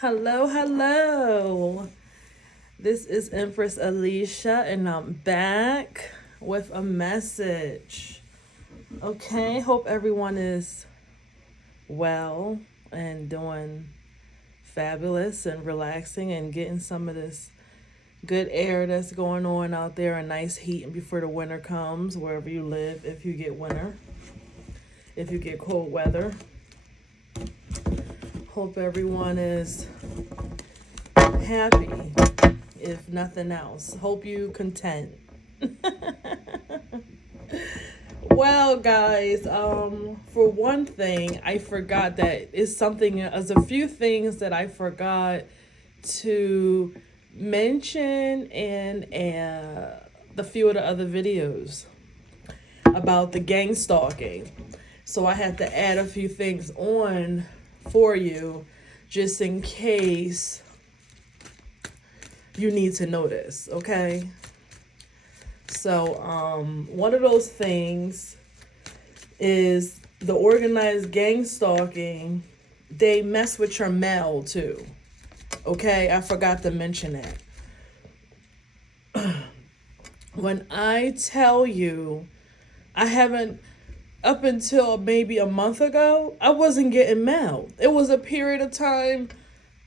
Hello, hello. This is Empress Alicia, and I'm back with a message. Okay, hope everyone is well and doing fabulous and relaxing and getting some of this good air that's going on out there and nice heat and before the winter comes, wherever you live, if you get winter, if you get cold weather. Hope everyone is happy, if nothing else. Hope you content. Well, guys, for one thing, I forgot that it's something, there's a few things that I forgot to mention in the few of the other videos about the gang stalking. So I had to add a few things on for you just in case you need to know this, okay? So one of those things is the organized gang stalking. They mess with your mail too, okay? I forgot to mention that. When I tell you, I haven't, up until maybe a month ago, I wasn't getting mail. It was a period of time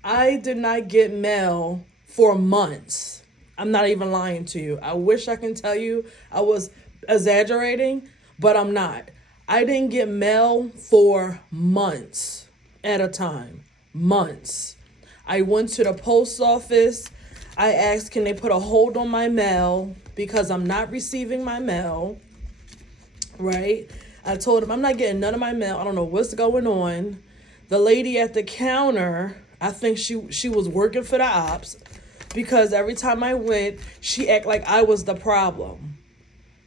I did not get mail for months. I'm not even lying to you. I wish I can tell you I was exaggerating, but I'm not. I didn't get mail for months at a time. Months. I went to the post office. I asked, can they put a hold on my mail because I'm not receiving my mail, right? I told them I'm not getting none of my mail. I don't know what's going on. The lady at the counter, I think she was working for the ops, because every time I went, she act like I was the problem.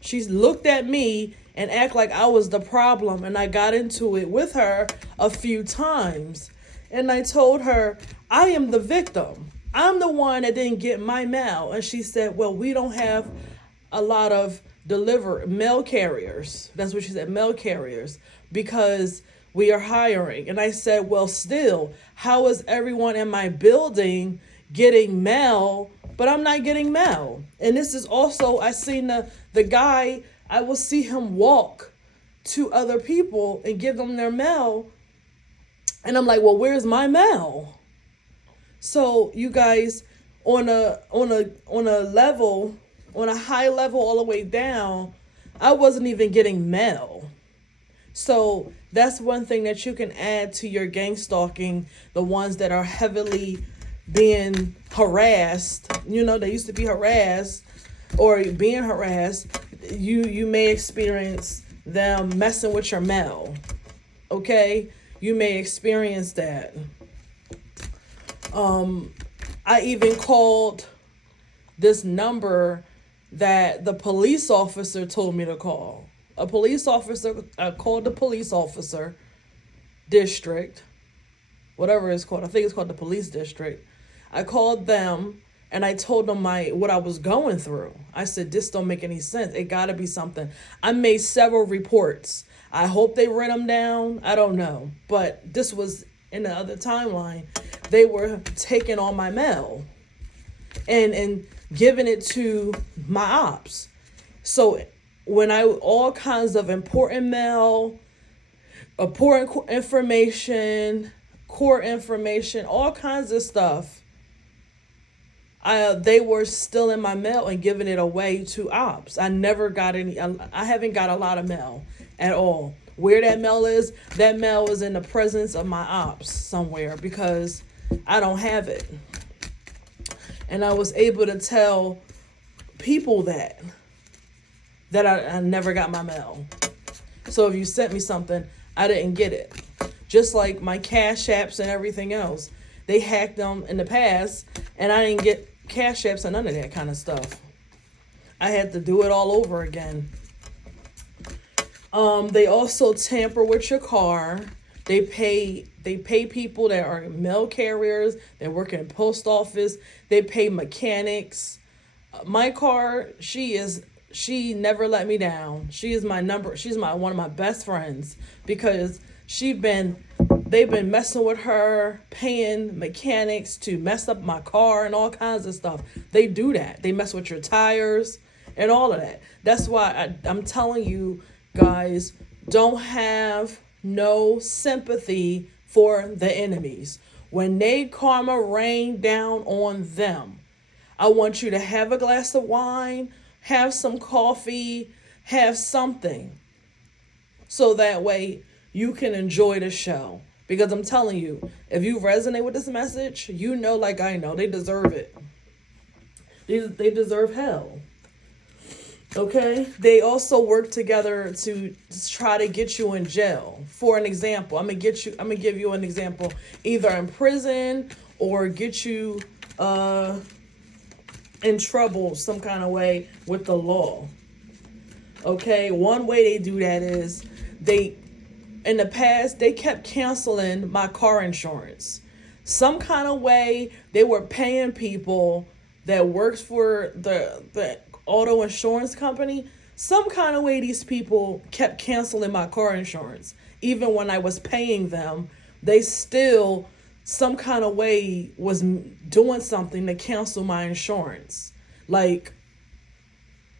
She looked at me and act like I was the problem, and I got into it with her a few times. And I told her, I am the victim. I'm the one that didn't get my mail. And she said, well, we don't have a lot of mail carriers. That's what she said, mail carriers, because we are hiring. And I said, well, still, how is everyone in my building getting mail, but I'm not getting mail? And this is also, I seen the guy, I will see him walk to other people and give them their mail. And I'm like, well, where's my mail? So you guys, on a level, on a high level all the way down, I wasn't even getting mail. So that's one thing that you can add to your gang stalking, the ones that are heavily being harassed. You know, they used to be harassed or being harassed. You may experience them messing with your mail. Okay? You may experience that. I even called this number that the police officer told me to call. A police officer, I called the police officer district, whatever it's called. I think it's called the police district. I called them and I told them what I was going through. I said, this don't make any sense. It gotta be something. I made several reports. I hope they write them down. I don't know. But this was in the other timeline. They were taking all my mail and giving it to my ops. So when all kinds of important mail, important information, court information, all kinds of stuff, they were still in my mail and giving it away to ops. I never got any. I haven't got a lot of mail at all. Where that mail is in the presence of my ops somewhere, because I don't have it. And I was able to tell people that I never got my mail. So if you sent me something, I didn't get it. Just like my Cash Apps and everything else. They hacked them in the past, and I didn't get Cash Apps and none of that kind of stuff. I had to do it all over again. They also tamper with your car. They pay people that are mail carriers. They work in post office. They pay mechanics. My car, she never let me down. She's one of my best friends, because she's been they've been messing with her, paying mechanics to mess up my car and all kinds of stuff. They do that. They mess with your tires and all of that. That's why I'm telling you guys, don't have no sympathy for the enemies. When they karma rain down on them, I want you to have a glass of wine, have some coffee, have something, so that way you can enjoy the show. Because I'm telling you, if you resonate with this message, you know, like I know, they deserve it. They deserve hell. Okay? They also work together to try to get you in jail. For an example, I'm gonna give you an example. Either in prison or get you in trouble some kind of way with the law. Okay? One way they do that is in the past, they kept canceling my car insurance. Some kind of way they were paying people that works for the auto insurance company. Some kind of way these people kept canceling my car insurance. Even when I was paying them, they still some kind of way was doing something to cancel my insurance. Like,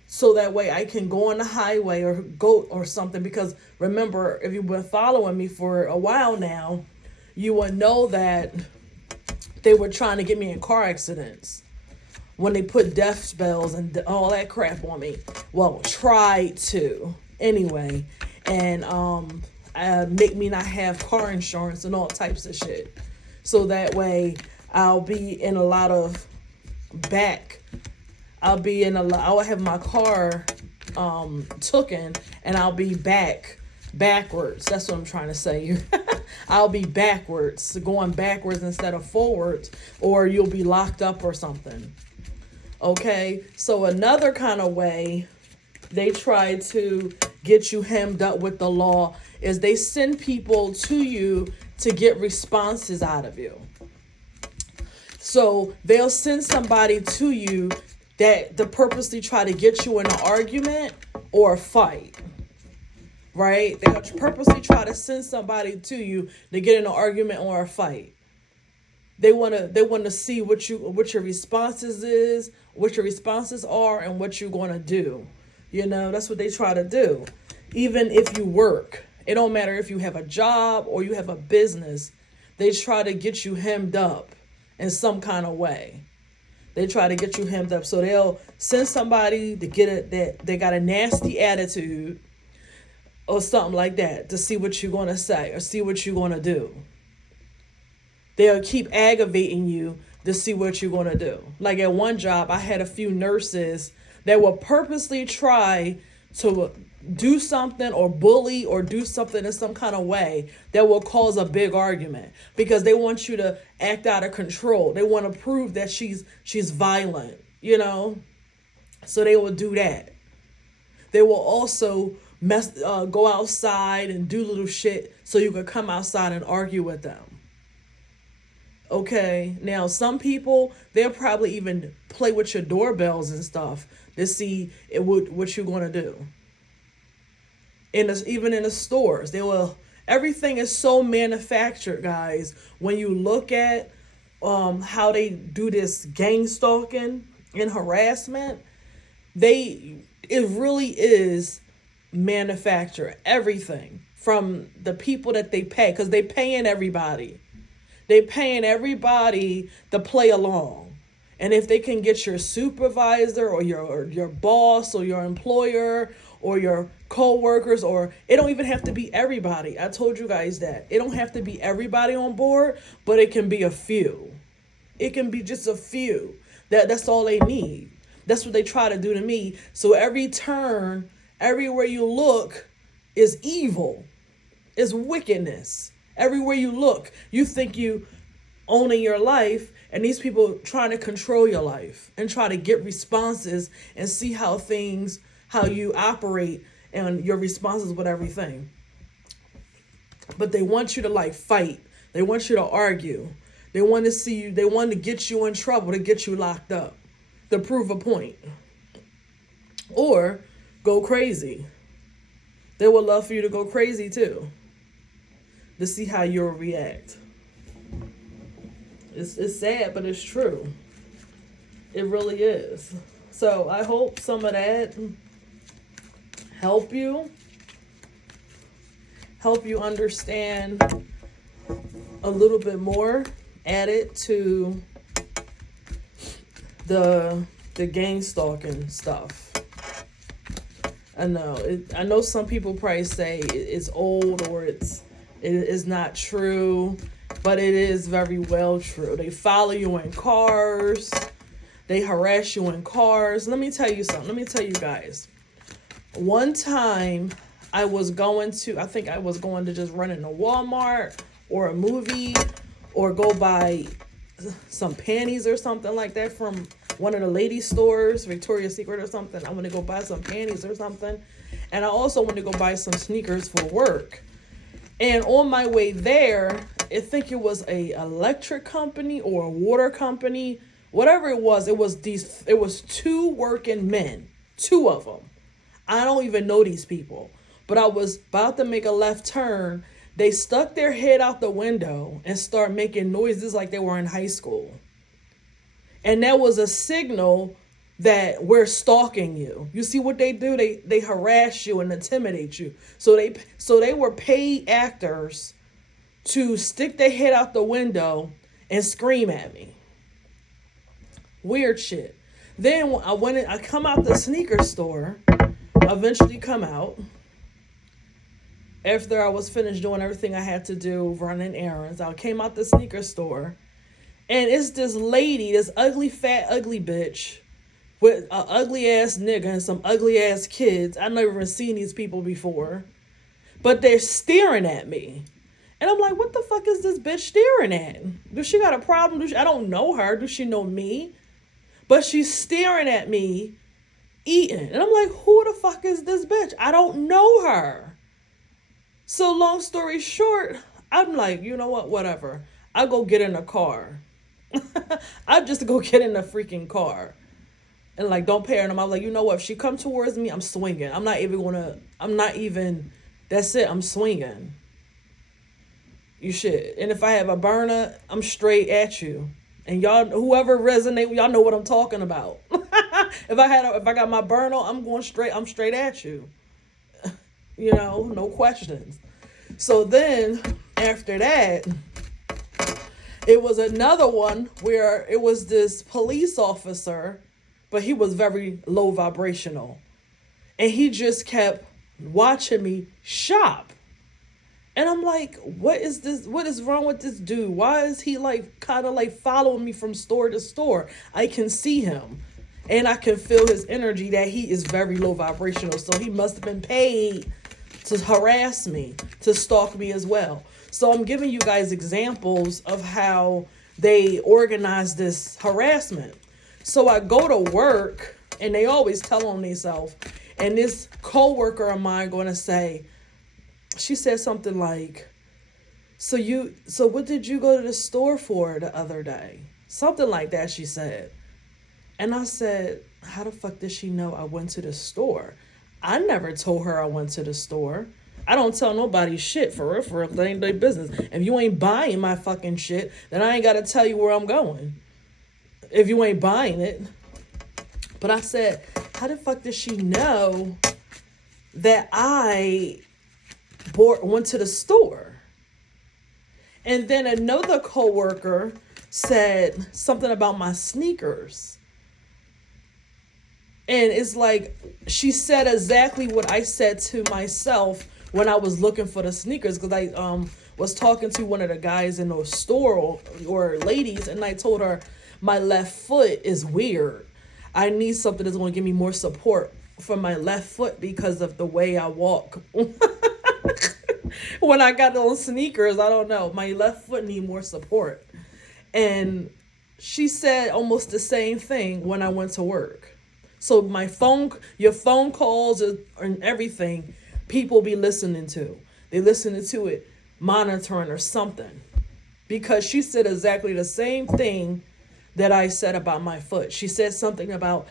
so that way I can go on the highway or go or something. Because remember, if you've been following me for a while now, you will know that they were trying to get me in car accidents when they put death spells and all that crap on me. Well, tried to anyway, and make me not have car insurance and all types of shit. So that way I'll be in a lot of I'll have my car tooken, and I'll be backwards. That's what I'm trying to say. I'll be backwards, going backwards instead of forwards, or you'll be locked up or something. Okay, so another kind of way they try to get you hemmed up with the law is they send people to you to get responses out of you. So they'll send somebody to you that to purposely try to get you in an argument or a fight, right? They'll purposely try to send somebody to you to get in an argument or a fight. They want to see what your responses are, and what you're going to do. You know, that's what they try to do. Even if you work, it don't matter if you have a job or you have a business, they try to get you hemmed up in some kind of way. They try to get you hemmed up. So they'll send somebody to get it that they got a nasty attitude or something like that to see what you're going to say or see what you're going to do. They'll keep aggravating you to see what you're going to do. Like at one job, I had a few nurses that will purposely try to do something or bully or do something in some kind of way that will cause a big argument, because they want you to act out of control. They want to prove that she's violent, you know? So they will do that. They will also go outside and do little shit so you can come outside and argue with them. Okay, now some people, they'll probably even play with your doorbells and stuff to see what you're going to do. Even in the stores, everything is so manufactured, guys. When you look at how they do this gang stalking and harassment, it really is manufactured. Everything from the people that they pay, because they paying everybody. They paying everybody to play along. And if they can get your supervisor or your boss or your employer or your co-workers, or it don't even have to be everybody. I told you guys that. It don't have to be everybody on board, but it can be a few. It can be just a few. That's all they need. That's what they try to do to me. So every turn, everywhere you look is evil. Is wickedness. Everywhere you look, you think you owning your life, and these people trying to control your life and try to get responses and see how you operate and your responses with everything. But they want you to fight. They want you to argue. They want to see you. They want to get you in trouble, to get you locked up, to prove a point. Or go crazy. They would love for you to go crazy too. to see how you'll react. It's sad, but it's true. It really is. So I hope some of that help you understand a little bit more, add it to the gang stalking stuff. I know some people probably say it's old or it is not true, but it is very well true. They follow you in cars. They harass you in cars. Let me tell you something. Let me tell you guys. One time I think I was going to just run into Walmart or a movie or go buy some panties or something like that from one of the lady stores, Victoria's Secret or something. I want to go buy some panties or something. And I also want to go buy some sneakers for work. And on my way there, I think it was a electric company or a water company, whatever it was two working men, two of them. I don't even know these people, but I was about to make a left turn. They stuck their head out the window and start making noises like they were in high school. And that was a signal that we're stalking you. You see what they do? They harass you and intimidate you. So they were paid actors to stick their head out the window and scream at me. Weird shit. Then I come out the sneaker store, eventually come out, after I was finished doing everything I had to do, running errands. I came out the sneaker store, and it's this lady, this ugly, fat, ugly bitch with an ugly ass nigga and some ugly ass kids. I've never even seen these people before, but they're staring at me. And I'm like, what the fuck is this bitch staring at? Does she got a problem? I don't know her. Does she know me? But she's staring at me eating. And I'm like, who the fuck is this bitch? I don't know her. So long story short, I'm like, you know what? Whatever. I'll go get in a car. I'll just go get in the freaking car. And like, don't pay her. And I'm like, you know what? If she come towards me, I'm swinging. That's it. I'm swinging. You should. And if I have a burner, I'm straight at you. And y'all, whoever resonate, y'all know what I'm talking about. If I got my burner, I'm straight at you. You know, no questions. So then after that, it was another one where it was this police officer, but he was very low vibrational. And he just kept watching me shop. And I'm like, what is this? What is wrong with this dude? Why is he like kind of like following me from store to store? I can see him and I can feel his energy that he is very low vibrational. So he must have been paid to harass me, to stalk me as well. So I'm giving you guys examples of how they organize this harassment. So I go to work and they always tell on themselves. And this coworker of mine going to say, she said something like, so what did you go to the store for the other day? Something like that, she said. And I said, how the fuck did she know I went to the store? I never told her I went to the store. I don't tell nobody shit, for real. That ain't their business. If you ain't buying my fucking shit, then I ain't got to tell you where I'm going. If you ain't buying it. But I said, how the fuck did she know that I went to the store? And then another coworker said something about my sneakers. And it's like, she said exactly what I said to myself when I was looking for the sneakers. Because I was talking to one of the guys in the store or ladies, and I told her my left foot is weird. I need something that's going to give me more support for my left foot because of the way I walk. When I got on sneakers, I don't know. My left foot need more support. And she said almost the same thing when I went to work. So your phone calls and everything, people be listening to. They listening to it, monitoring or something. Because she said exactly the same thing that I said about my foot. She said something about,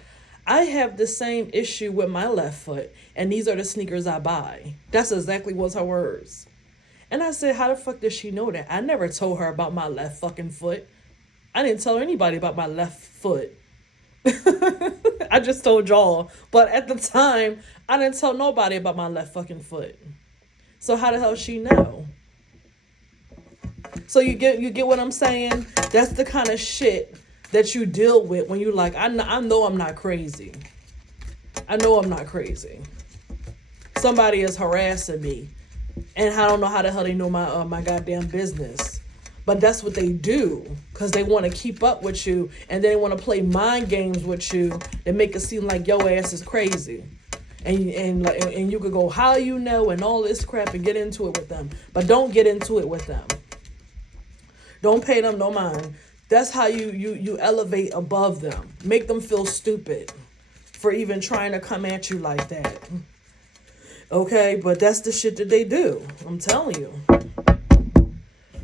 I have the same issue with my left foot, and these are the sneakers I buy. That's exactly what's her words. And I said, how the fuck does she know that? I never told her about my left fucking foot. I didn't tell anybody about my left foot. I just told y'all. But at the time, I didn't tell nobody about my left fucking foot. So how the hell she know? So you get what I'm saying? That's the kind of shit that you deal with when you like, I know I'm not crazy. I know I'm not crazy. Somebody is harassing me, and I don't know how the hell they know my goddamn business. But that's what they do, because they want to keep up with you, and they want to play mind games with you and make it seem like your ass is crazy. And you could go, how you know, and all this crap, and get into it with them. But don't get into it with them. Don't pay them no mind. That's how you elevate above them. Make them feel stupid for even trying to come at you like that. Okay, but that's the shit that they do. I'm telling you.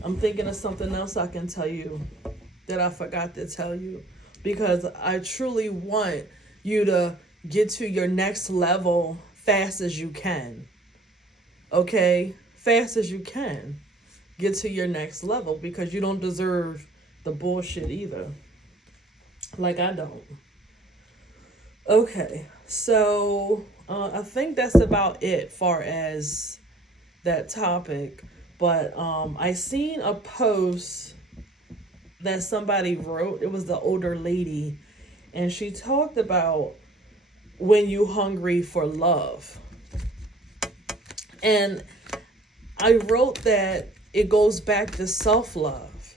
I'm thinking of something else I can tell you that I forgot to tell you, because I truly want you to get to your next level fast as you can. Okay? Fast as you can. Get to your next level, because you don't deserve the bullshit either. Like I don't. Okay, so I think that's about it far as that topic. But I seen a post that somebody wrote. It was the older lady, and she talked about when you hungry for love. And I wrote that it goes back to self-love.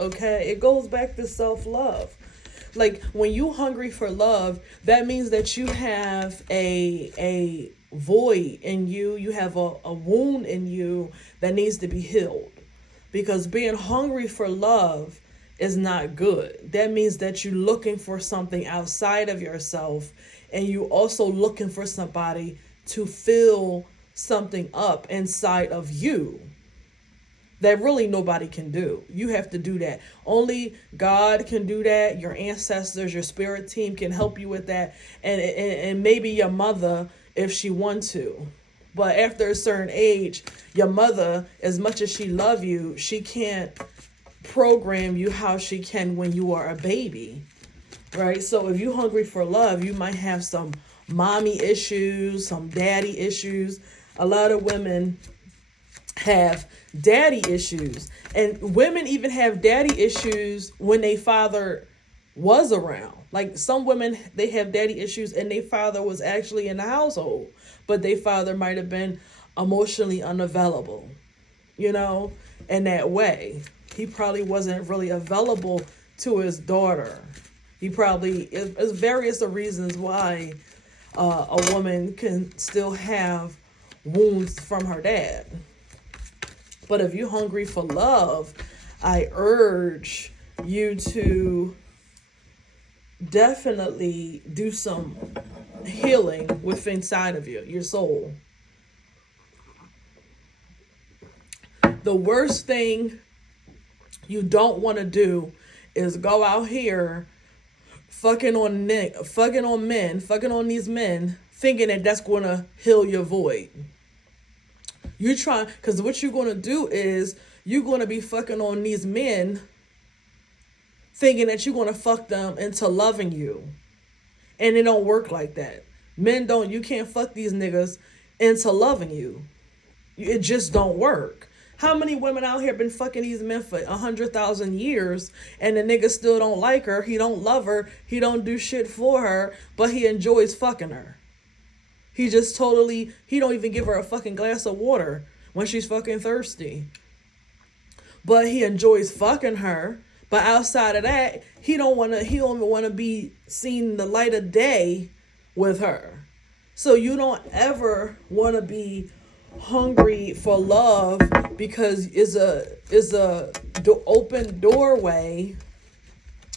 Okay? It goes back to self-love. Like, when you hungry for love, that means that you have a void in you. You have a wound in you that needs to be healed. Because being hungry for love is not good. That means that you're looking for something outside of yourself, and you also looking for somebody to fill something up inside of you that really nobody can do. You have to do that. Only God can do that. Your ancestors, your spirit team can help you with that. And maybe your mother, if she wants to. But after a certain age, your mother, as much as she love you, she can't program you how she can when you are a baby. Right? So if you're hungry for love, you might have some mommy issues, some daddy issues. A lot of women have daddy issues, and women even have daddy issues when their father was around. Like, some women, they have daddy issues and their father was actually in the household, but their father might have been emotionally unavailable, in that way. He probably wasn't really available to his daughter. He probably, there's various reasons why a woman can still have wounds from her dad. But if you're hungry for love, I urge you to definitely do some healing within inside of you, your soul. The worst thing you don't want to do is go out here fucking on these men, thinking that that's going to heal your void. You try, because what you're going to do is you're going to be fucking on these men thinking that you're going to fuck them into loving you. And it don't work like that. You can't fuck these niggas into loving you. It just don't work. How many women out here been fucking these men for 100,000 years, and the nigga still don't like her, he don't love her, he don't do shit for her, but he enjoys fucking her. He don't even give her a fucking glass of water when she's fucking thirsty. But he enjoys fucking her. But outside of that, he don't even want to be seen the light of day with her. So you don't ever want to be hungry for love, because it's a open doorway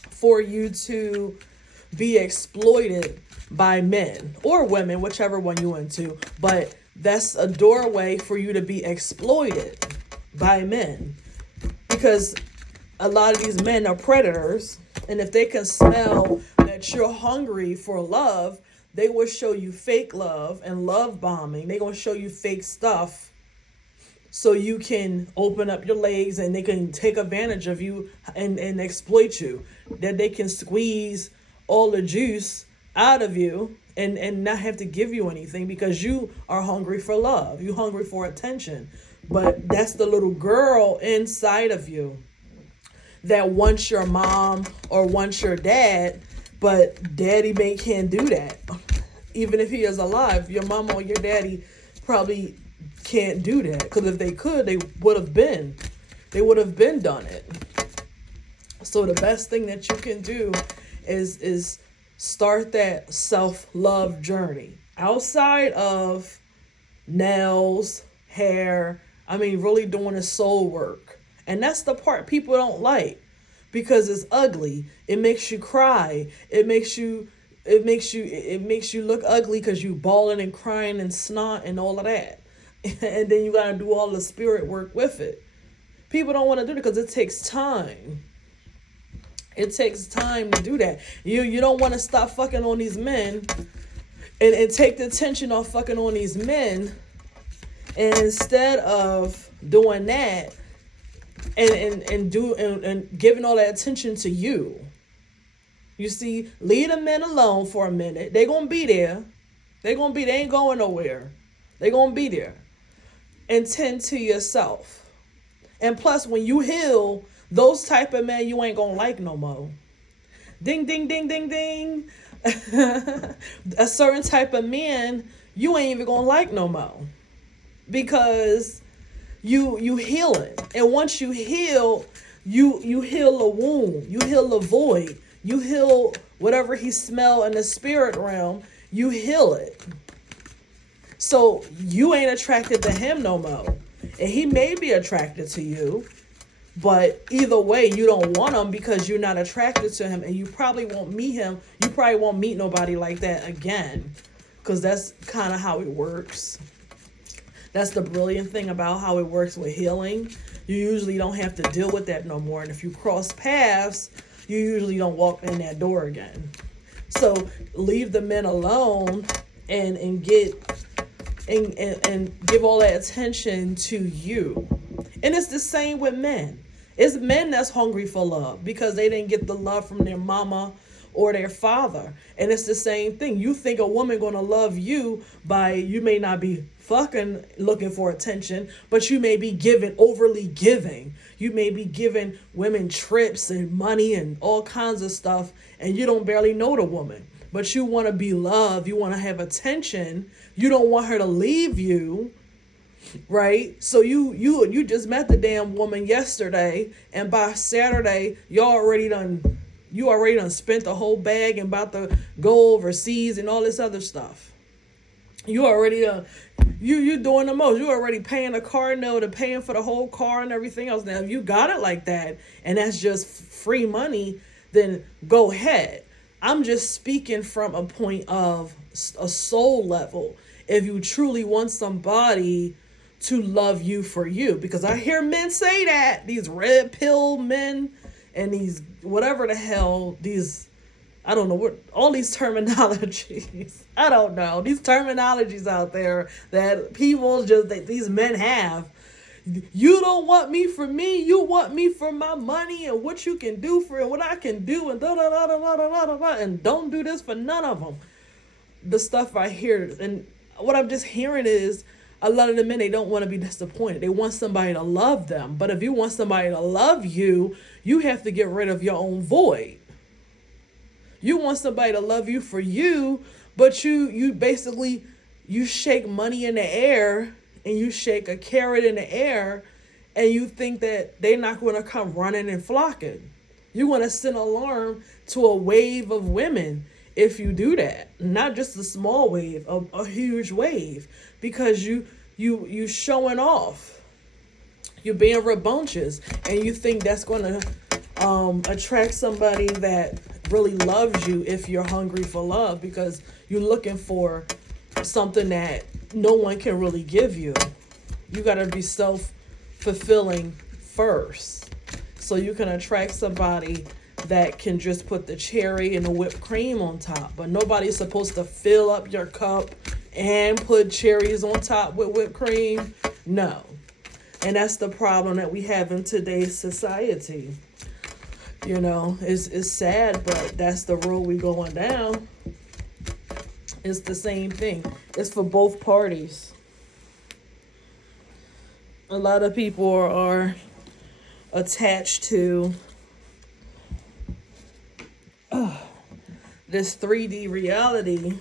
for you to be exploited by men or women, whichever one you into. But that's a doorway for you to be exploited by men, because a lot of these men are predators, and if they can smell that you're hungry for love, they will show you fake love and love bombing. They're going to show you fake stuff so you can open up your legs and they can take advantage of you and exploit you. That they can squeeze all the juice out of you and not have to give you anything because you are hungry for love. You hungry for attention. But that's the little girl inside of you that wants your mom or wants your dad, but daddy can't do that. Even if he is alive, your mama or your daddy probably can't do that, because if they could, they would have been done it. So the best thing that you can do is start that self-love journey outside of nails, hair. I mean, really doing the soul work. And that's the part people don't like, because it's ugly. It makes you cry. It makes you look ugly because you bawling and crying and snot and all of that. And then you gotta do all the spirit work with it. People don't want to do it because it takes time. It takes time to do that. You don't want to stop fucking on these men and take the attention off fucking on these men. And instead of doing that and giving all that attention to you. You see, leave the men alone for a minute. They're gonna be there. They ain't going nowhere. They're gonna be there. And tend to yourself. And plus, when you heal, those type of men you ain't gonna like no more. Ding, ding, ding, ding, ding. A certain type of man you ain't even gonna like no more. Because you healing. And once you heal, you heal a wound. You heal a void. You heal whatever he smell in the spirit realm. You heal it. So you ain't attracted to him no more. And he may be attracted to you, but either way, you don't want him because you're not attracted to him, and you probably won't meet him. You probably won't meet nobody like that again, because that's kind of how it works. That's the brilliant thing about how it works with healing. You usually don't have to deal with that no more. And if you cross paths, you usually don't walk in that door again. So leave the men alone and get and give all that attention to you. And it's the same with men. It's men that's hungry for love because they didn't get the love from their mama or their father. And it's the same thing. You think a woman gonna love you by, you may not be fucking looking for attention, but you may be overly giving. You may be giving women trips and money and all kinds of stuff, and you don't barely know the woman. But you want to be loved. You want to have attention. You don't want her to leave you, right? So you just met the damn woman yesterday, and by Saturday you already done spent the whole bag and about to go overseas and all this other stuff. You already you doing the most. You already paying a car note and paying for the whole car and everything else. Now, if you got it like that and that's just free money, then go ahead. I'm just speaking from a point of a soul level. If you truly want somebody to love you for you, because I hear men say that, these red pill men and these whatever the hell, these, I don't know what, all these terminologies. I don't know. These terminologies out there that people that these men have. You don't want me for me. You want me for my money and what you can do for it, what I can do, and da da da da da da da da. And don't do this for none of them. The stuff I hear, and what I'm just hearing is a lot of the men, they don't want to be disappointed. They want somebody to love them. But if you want somebody to love you, you have to get rid of your own void. You want somebody to love you for you, but you basically, you shake money in the air and you shake a carrot in the air and you think that they're not going to come running and flocking. You want to send an alarm to a wave of women if you do that. Not just a small wave, a huge wave, because you showing off. You're being rambunctious and you think that's going to attract somebody that really loves you if you're hungry for love, because you're looking for something that no one can really give you. You got to be self-fulfilling first so you can attract somebody that can just put the cherry and the whipped cream on top. But nobody's supposed to fill up your cup and put cherries on top with whipped cream. No. And that's the problem that we have in today's society. It's sad, but that's the road we going down. It's the same thing. It's for both parties. A lot of people are attached to this 3D reality,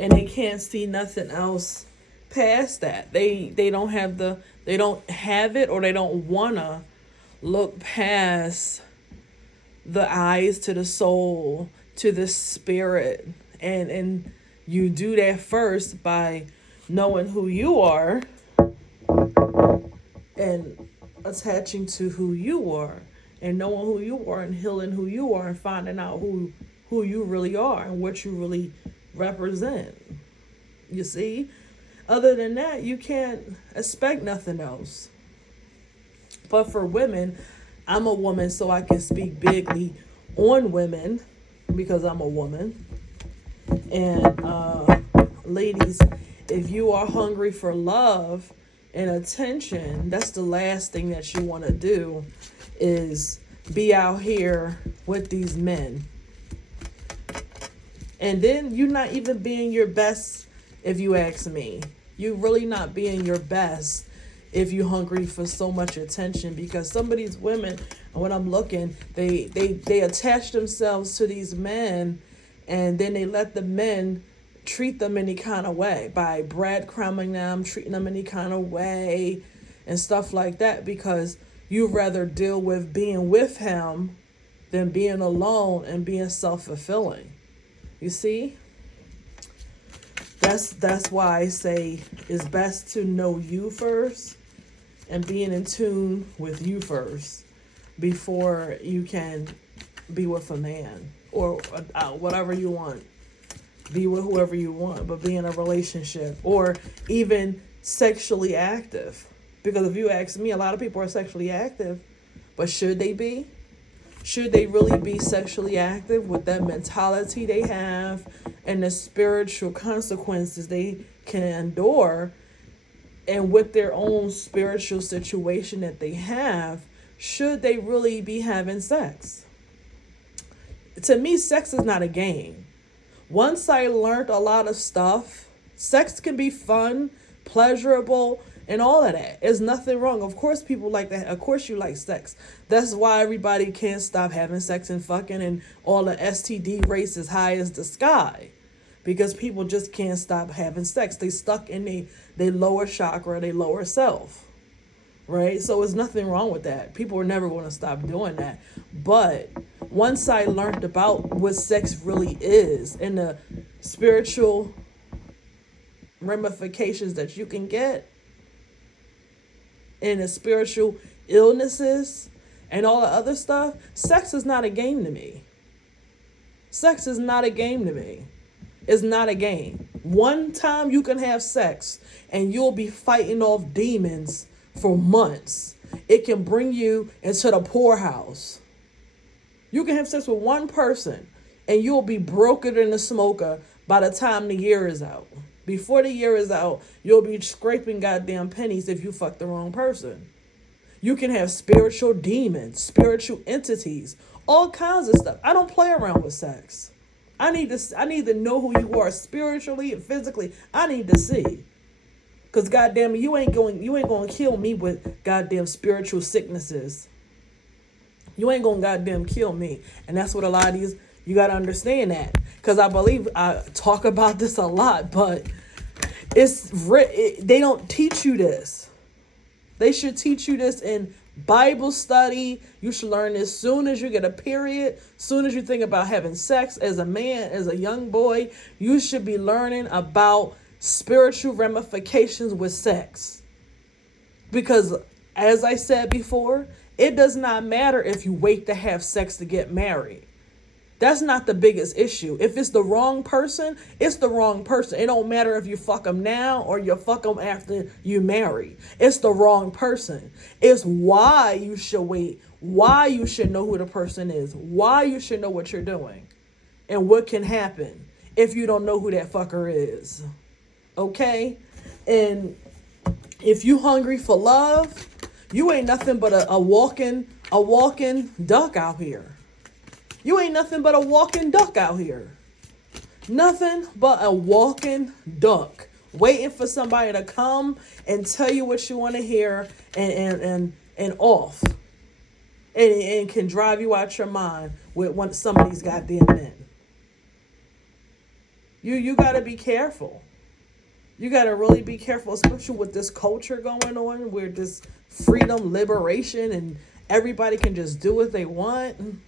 and they can't see nothing else past that. They don't have it, or they don't wanna look past the eyes to the soul, to the spirit, and you do that first by knowing who you are and attaching to who you are, and knowing who you are, and healing who you are, and finding out who you really are and what you really represent. You see? Other than that, you can't expect nothing else. But for women, I'm a woman, so I can speak bigly on women because I'm a woman. And ladies, if you are hungry for love and attention, that's the last thing that you want to do, is be out here with these men. And then you're not even being your best, if you ask me. You're really not being your best if you're hungry for so much attention, because some of these women, when I'm looking, they attach themselves to these men, and then they let the men treat them any kind of way by breadcrumbing them, treating them any kind of way and stuff like that, because you'd rather deal with being with him than being alone and being self-fulfilling. You see? That's why I say it's best to know you first and being in tune with you first before you can be with a man or whatever you want. Be with whoever you want, but be in a relationship or even sexually active. Because if you ask me, a lot of people are sexually active, but should they be? Should they really be sexually active with that mentality they have and the spiritual consequences they can endure, and with their own spiritual situation that they have? Should they really be having sex? To me, sex is not a game. Once I learned a lot of stuff, sex can be fun, pleasurable, and all of that. There's nothing wrong. Of course people like that. Of course you like sex. That's why everybody can't stop having sex and fucking, and all the STD rates is high as the sky. Because people just can't stop having sex. They stuck in their lower chakra, their lower self. Right? So there's nothing wrong with that. People are never going to stop doing that. But once I learned about what sex really is and the spiritual ramifications that you can get, and the spiritual illnesses and all the other stuff, sex is not a game to me. Sex is not a game to me. It's not a game. One time you can have sex and you'll be fighting off demons for months. It can bring you into the poorhouse. You can have sex with one person and you'll be broker than a smoker by the time the year is out. Before the year is out, you'll be scraping goddamn pennies if you fuck the wrong person. You can have spiritual demons, spiritual entities, all kinds of stuff. I don't play around with sex. I need to know who you are spiritually and physically. I need to see. Cause goddamn, you ain't going to kill me with goddamn spiritual sicknesses. You ain't going to goddamn kill me. And that's what a lot of these, you got to understand that. Because I believe I talk about this a lot, but they don't teach you this. They should teach you this in Bible study. You should learn this as soon as you get a period. Soon as you think about having sex as a man, as a young boy, you should be learning about spiritual ramifications with sex. Because as I said before, it does not matter if you wait to have sex to get married. That's not the biggest issue. If it's the wrong person, it's the wrong person. It don't matter if you fuck them now or you fuck them after you marry. It's the wrong person. It's why you should wait, why you should know who the person is, why you should know what you're doing, and what can happen if you don't know who that fucker is. Okay? And If you hungry for love, you ain't nothing but a walking duck out here. You ain't nothing but a walking duck out here. Nothing but a walking duck, waiting for somebody to come and tell you what you want to hear, and off, and can drive you out your mind with some of these goddamn men. You gotta be careful. You gotta really be careful, especially with this culture going on, where this freedom, liberation, and everybody can just do what they want.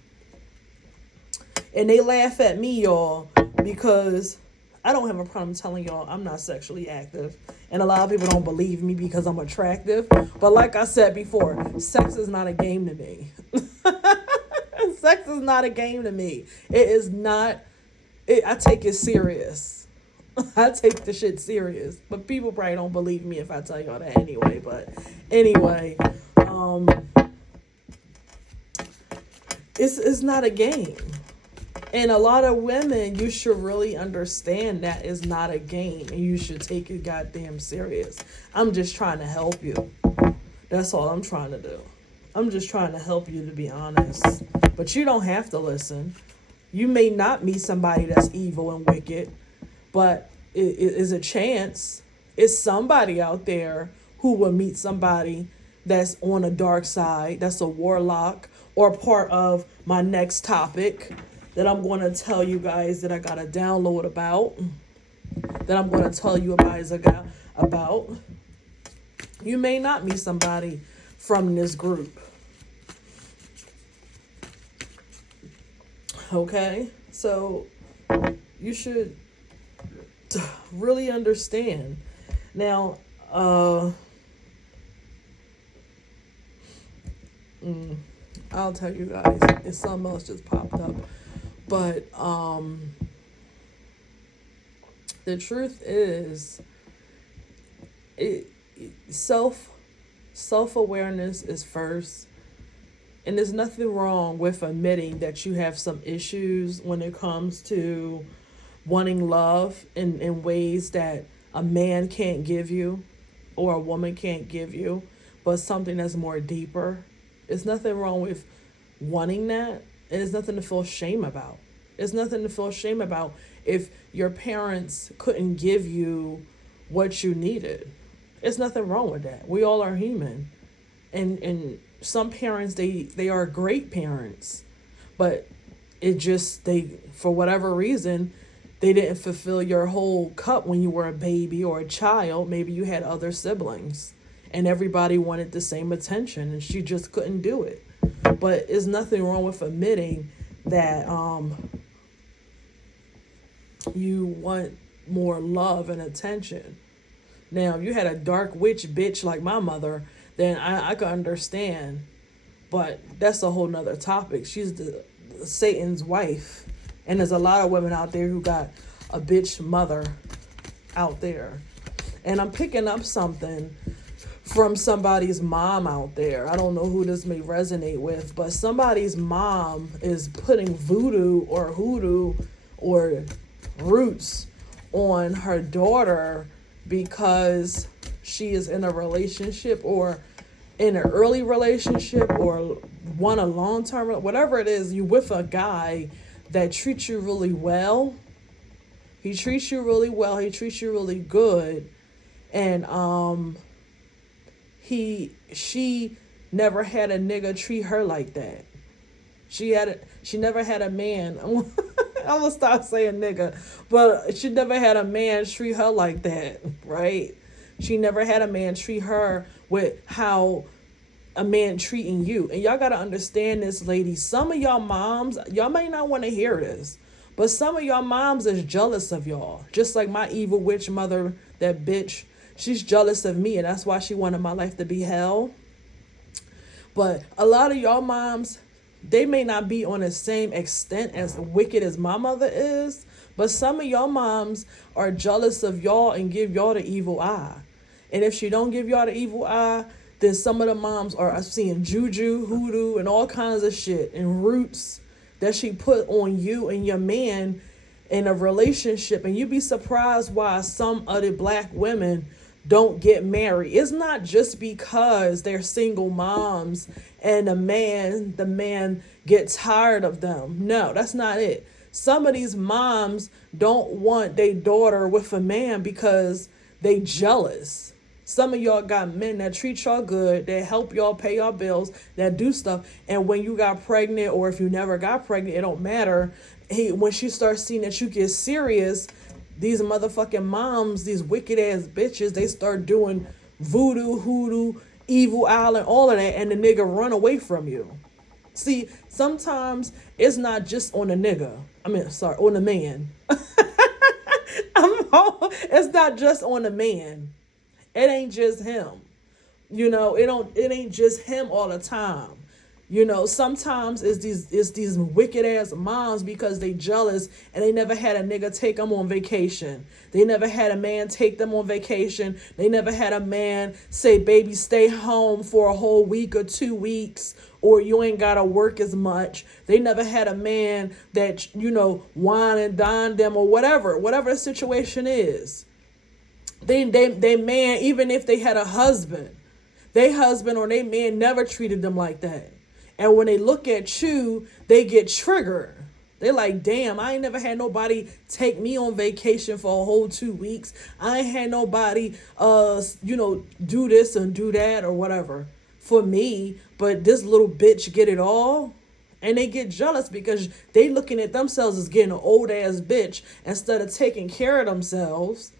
And they laugh at me, y'all, because I don't have a problem telling y'all I'm not sexually active. And a lot of people don't believe me because I'm attractive. But like I said before, sex is not a game to me. Sex is not a game to me. It is not. I take it serious. I take the shit serious. But people probably don't believe me if I tell y'all that anyway. But anyway, it's not a game. And a lot of women, you should really understand that is not a game, and you should take it goddamn serious. I'm just trying to help you. That's all I'm trying to do. I'm just trying to help you, to be honest. But you don't have to listen. You may not meet somebody that's evil and wicked, but it is a chance. It's somebody out there who will meet somebody that's on a dark side, that's a warlock, or part of my next topic that I'm going to tell you guys that I got to download about, that I'm going to tell you guys about. You may not meet somebody from this group. Okay? So you should really understand. Now, I'll tell you guys, if something else just popped up. But the truth is, self-awareness is first. And there's nothing wrong with admitting that you have some issues when it comes to wanting love in ways that a man can't give you or a woman can't give you, but something that's more deeper. There's nothing wrong with wanting that. And there's nothing to feel shame about. There's nothing to feel shame about if your parents couldn't give you what you needed. There's nothing wrong with that. We all are human. And some parents, they are great parents. But for whatever reason, they didn't fulfill your whole cup when you were a baby or a child. Maybe you had other siblings. And everybody wanted the same attention. And she just couldn't do it. But there's nothing wrong with admitting that you want more love and attention. Now, if you had a dark witch bitch like my mother, then I could understand. But that's a whole nother topic. She's the Satan's wife. And there's a lot of women out there who got a bitch mother out there. And I'm picking up something from somebody's mom out there. I don't know who this may resonate with, but somebody's mom is putting voodoo or hoodoo or roots on her daughter because she is in a relationship or in an early relationship or want a long-term, whatever it is, you with a guy that treats you really well. He treats you really well. He treats you really good. And, she never had a nigga treat her like that. She never had a man. I'm gonna stop saying nigga, but she never had a man treat her like that, right? She never had a man treat her with how a man treating you. And y'all gotta understand this, ladies. Some of y'all moms, y'all may not want to hear this, but some of y'all moms is jealous of y'all. Just like my evil witch mother, that bitch. She's jealous of me, and that's why she wanted my life to be hell. But a lot of y'all moms, they may not be on the same extent as wicked as my mother is, but some of y'all moms are jealous of y'all and give y'all the evil eye. And if she don't give y'all the evil eye, then some of the moms are seeing juju, hoodoo, and all kinds of shit and roots that she put on you and your man in a relationship. And you'd be surprised why some other black women don't get married. It's not just because they're single moms and the man gets tired of them. No, that's not it. Some of these moms don't want their daughter with a man because they jealous. Some of y'all got men that treat y'all good, that help y'all pay y'all bills, that do stuff. And when you got pregnant, or if you never got pregnant, it don't matter. When she starts seeing that you get serious, these motherfucking moms, these wicked ass bitches, they start doing voodoo, hoodoo, evil island, all of that, and the nigga run away from you. See, sometimes it's not just on the nigga. On the man. It's not just on the man. It ain't just him. It ain't just him all the time. Sometimes it's these wicked ass moms because they jealous and they never had a nigga take them on vacation. They never had a man take them on vacation. They never had a man say, baby, stay home for a whole week or 2 weeks, or you ain't gotta work as much. They never had a man that, wine and dine them, or whatever the situation is. They man, even if they had a husband, they husband or they man never treated them like that. And when they look at you, they get triggered. They're like, damn, I ain't never had nobody take me on vacation for a whole 2 weeks. I ain't had nobody, do this and do that or whatever for me. But this little bitch get it all. And they get jealous because they looking at themselves as getting an old ass bitch instead of taking care of themselves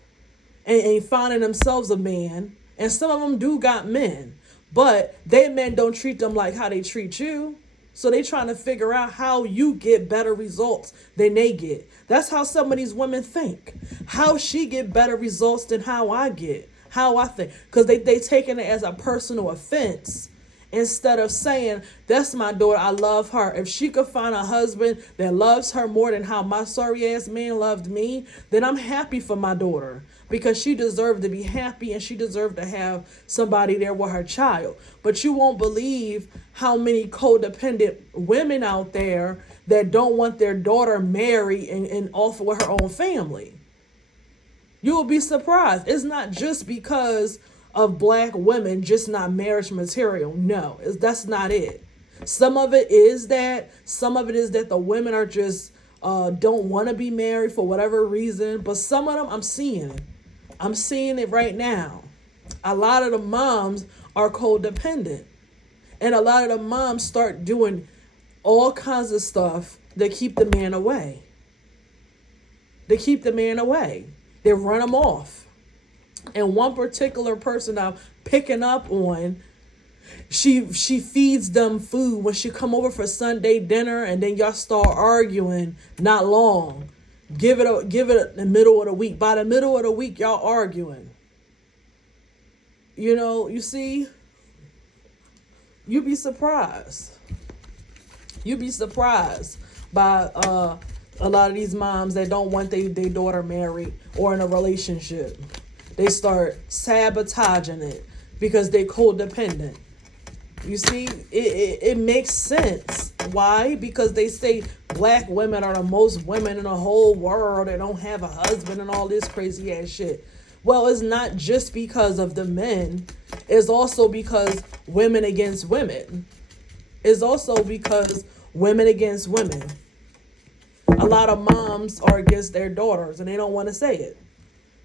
and finding themselves a man. And some of them do got men. But they men don't treat them like how they treat you. So they trying to figure out how you get better results than they get. That's how some of these women think. How she get better results than how I get. How I think. Because they taking it as a personal offense. Instead of saying, that's my daughter, I love her. If she could find a husband that loves her more than how my sorry ass man loved me, then I'm happy for my daughter. Because she deserved to be happy and she deserved to have somebody there with her child. But you won't believe how many codependent women out there that don't want their daughter married and off with her own family. You will be surprised. It's not just because of black women just not marriage material. No, that's not it. Some of it is that. Some of it is that the women are just don't want to be married for whatever reason. But some of them I'm seeing it. I'm seeing it right now. A lot of the moms are codependent. And a lot of the moms start doing all kinds of stuff that keep the man away. They keep the man away. They run him off. And one particular person I'm picking up on, she feeds them food when she come over for Sunday dinner, and then y'all start arguing not long. Give it in the middle of the week. By the middle of the week, y'all arguing. You see, you'd be surprised. You'd be surprised by a lot of these moms that don't want their daughter married or in a relationship. They start sabotaging it because they codependent. You see, it makes sense. Why? Because they say black women are the most women in the whole world that don't have a husband and all this crazy ass shit. Well, it's not just because of the men. It's also because women against women. It's also because women against women. A lot of moms are against their daughters and they don't want to say it.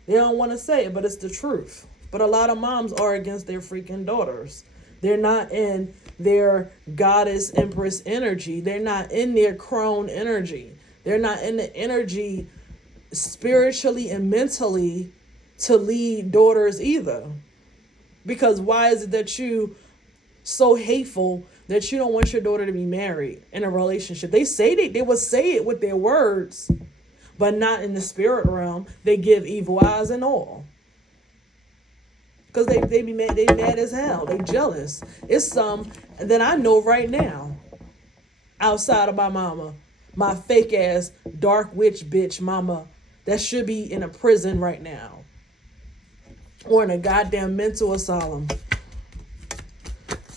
They don't want to say it, but it's the truth. But a lot of moms are against their freaking daughters. They're not in their goddess empress energy. They're not in their crone energy. They're not in the energy spiritually and mentally to lead daughters either. Because why is it that you so hateful that you don't want your daughter to be married in a relationship? They would say it with their words, but not in the spirit realm. They give evil eyes and all. Because they be mad, they mad as hell. They jealous. It's some that I know right now. Outside of my mama. My fake ass dark witch bitch mama that should be in a prison right now. Or in a goddamn mental asylum.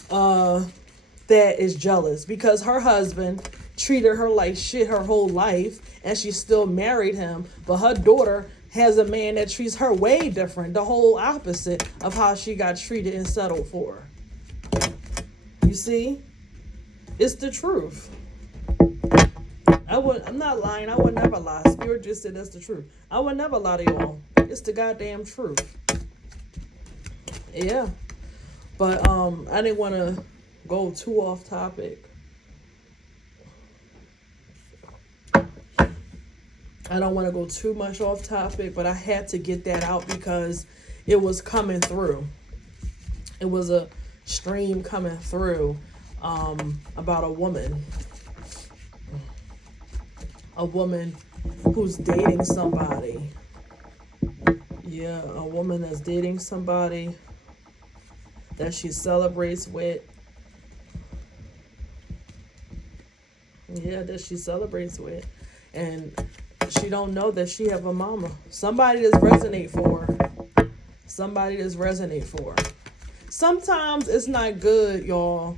That is jealous. Because her husband treated her like shit her whole life. And she still married him. But her daughter has a man that treats her way different, the whole opposite of how she got treated and settled for. You see? It's the truth. I'm not lying. I would never lie. Spirit just said that's the truth. I would never lie to y'all. It's the goddamn truth. Yeah. But I didn't want to go too off topic. I don't want to go too much off topic, but I had to get that out because it was coming through. It was a stream coming through about a woman who's dating somebody. Yeah, a woman that's dating somebody that she celebrates with. Yeah, that she celebrates with. And she don't know that she have a mama. Somebody that's resonate for her. Somebody that's resonate for her. Sometimes it's not good, y'all,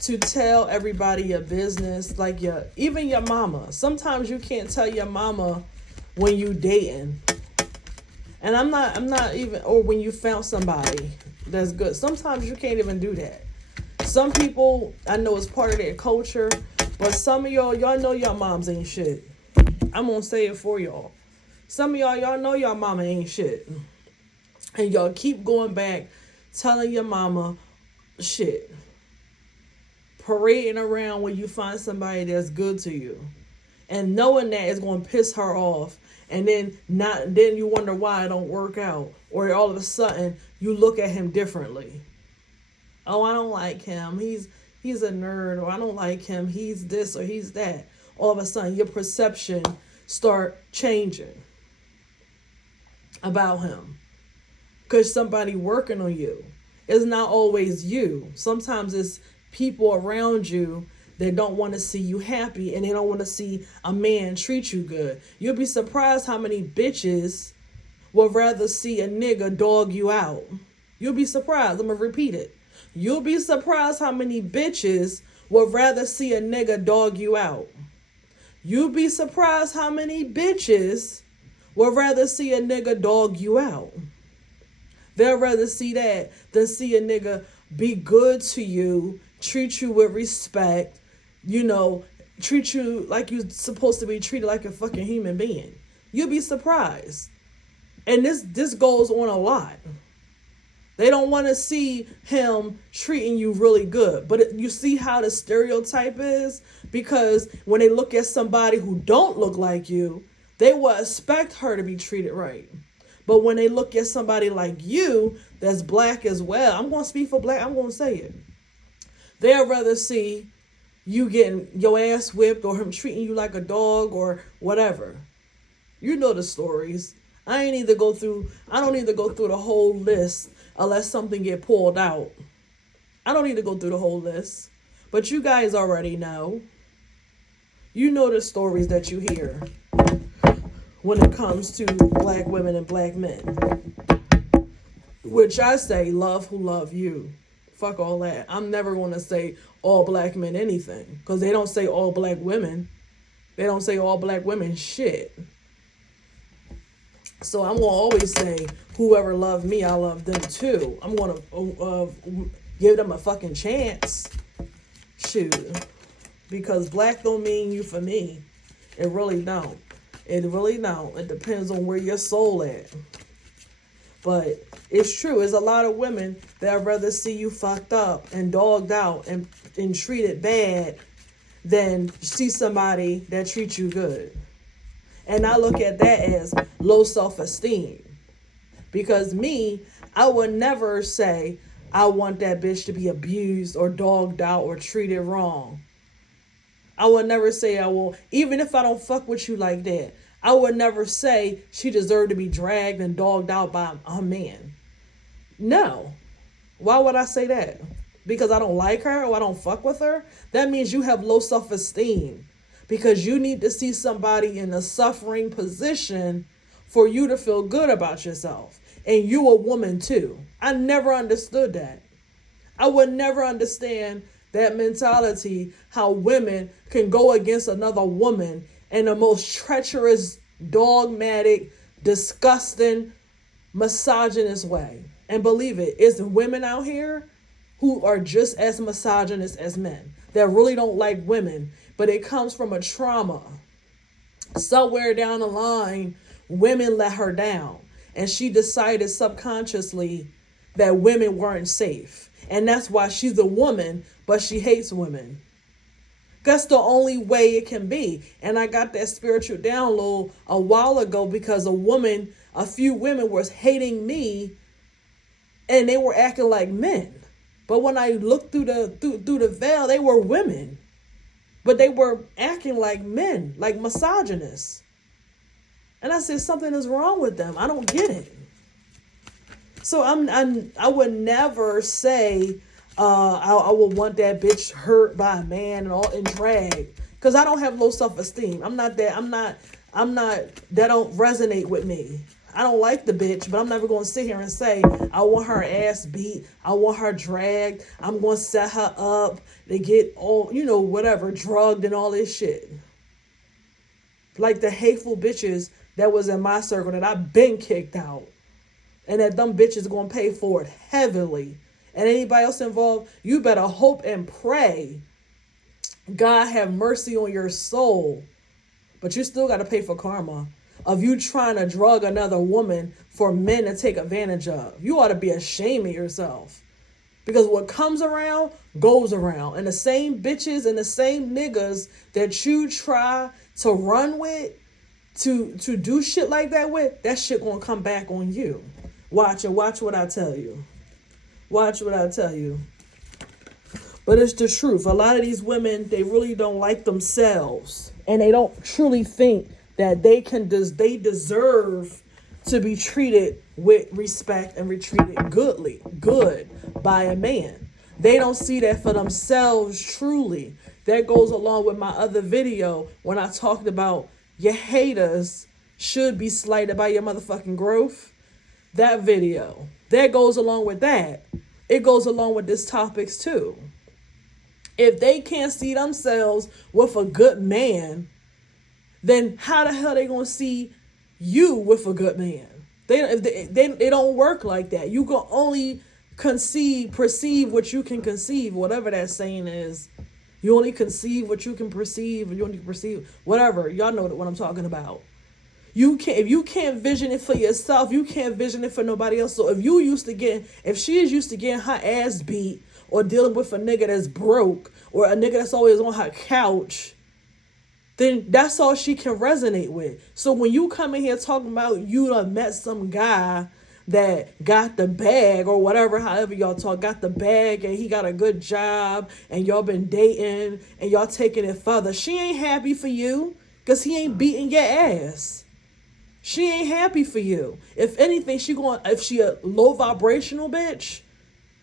to tell everybody your business, like even your mama. Sometimes you can't tell your mama when you dating. And I'm not even, or when you found somebody that's good. Sometimes you can't even do that. Some people, I know it's part of their culture, but some of y'all know your moms ain't shit. I'm gonna say it for y'all. Some of y'all know your mama ain't shit. And y'all keep going back telling your mama shit. Parading around when you find somebody that's good to you. And knowing that is gonna piss her off. And then you wonder why it don't work out. Or all of a sudden you look at him differently. Oh, I don't like him. He's a nerd. Or I don't like him. He's this or he's that. All of a sudden your perception start changing about him. Because somebody working on you. It's not always you. Sometimes it's people around you that don't want to see you happy and they don't want to see a man treat you good. You'll be surprised how many bitches would rather see a nigga dog you out. You'll be surprised. I'm going to repeat it. You'll be surprised how many bitches would rather see a nigga dog you out. You'll be surprised how many bitches would rather see a nigga dog you out. They'll rather see that than see a nigga be good to you, treat you with respect, treat you like you're supposed to be treated like a fucking human being. You'll be surprised. And this goes on a lot. They don't want to see him treating you really good. But you see how the stereotype is? Because when they look at somebody who don't look like you, they will expect her to be treated right. But when they look at somebody like you that's black as well, I'm going to speak for black, I'm going to say it. They'll rather see you getting your ass whipped or him treating you like a dog or whatever. You know the stories. I don't need to go through the whole list unless something get pulled out. I don't need to go through the whole list. But you guys already know. You know the stories that you hear when it comes to black women and black men. Which I say, love who love you. Fuck all that. I'm never going to say all black men anything. Because they don't say all black women. They don't say all black women shit. So I'm going to always say, whoever loved me, I love them too. I'm going to give them a fucking chance. Shoot. Because black don't mean you for me. It really don't. It really don't. It depends on where your soul at. But it's true. There's a lot of women that would rather see you fucked up and dogged out and treated bad than see somebody that treats you good. And I look at that as low self-esteem. Because I would never say I want that bitch to be abused or dogged out or treated wrong. I would never say I will, even if I don't fuck with you like that. I would never say she deserved to be dragged and dogged out by a man. No. Why would I say that? Because I don't like her or I don't fuck with her? That means you have low self-esteem. Because you need to see somebody in a suffering position for you to feel good about yourself. And you a woman too. I never understood that. I would never understand that mentality, how women can go against another woman in the most treacherous, dogmatic, disgusting, misogynist way. And believe it, it's women out here who are just as misogynist as men that really don't like women, but it comes from a trauma. Somewhere down the line, women let her down, and she decided subconsciously that women weren't safe. And that's why she's a woman, but she hates women. That's the only way it can be. And I got that spiritual download a while ago because a few women was hating me and they were acting like men. But when I looked through the veil, they were women. But they were acting like men, like misogynists. And I said, something is wrong with them. I don't get it. So I would never say I would want that bitch hurt by a man and all in drag, because I don't have low self-esteem. That don't resonate with me. I don't like the bitch, but I'm never going to sit here and say I want her ass beat, I want her dragged, I'm going to set her up to get all, whatever, drugged and all this shit. Like the hateful bitches that was in my circle that I've been kicked out. And that them bitches going to pay for it heavily. And anybody else involved, you better hope and pray God have mercy on your soul. But you still got to pay for karma of you trying to drug another woman for men to take advantage of. You ought to be ashamed of yourself. Because what comes around goes around. And the same bitches and the same niggas that you try to run with, to do shit like that with, that shit gonna come back on you. Watch what I tell you. Watch what I tell you. But it's the truth. A lot of these women, they really don't like themselves. And they don't truly think that they deserve to be treated with respect and be treated good by a man. They don't see that for themselves truly. That goes along with my other video when I talked about your haters should be slighted by your motherfucking growth. That video. That goes along with that. It goes along with this topics too. If they can't see themselves with a good man, then how the hell they gonna see you with a good man? They don't work like that. You can only perceive what you can conceive, whatever that saying is. You only conceive what you can perceive, or you only perceive whatever. Y'all know what I'm talking about. If you can't vision it for yourself, you can't vision it for nobody else. So if she is used to getting her ass beat, or dealing with a nigga that's broke, or a nigga that's always on her couch, then that's all she can resonate with. So when you come in here talking about you done met some guy that got the bag, or whatever, however y'all talk, got the bag and he got a good job and y'all been dating and y'all taking it further, she ain't happy for you because he ain't beating your ass. She ain't happy for you. If anything, if she a low vibrational bitch,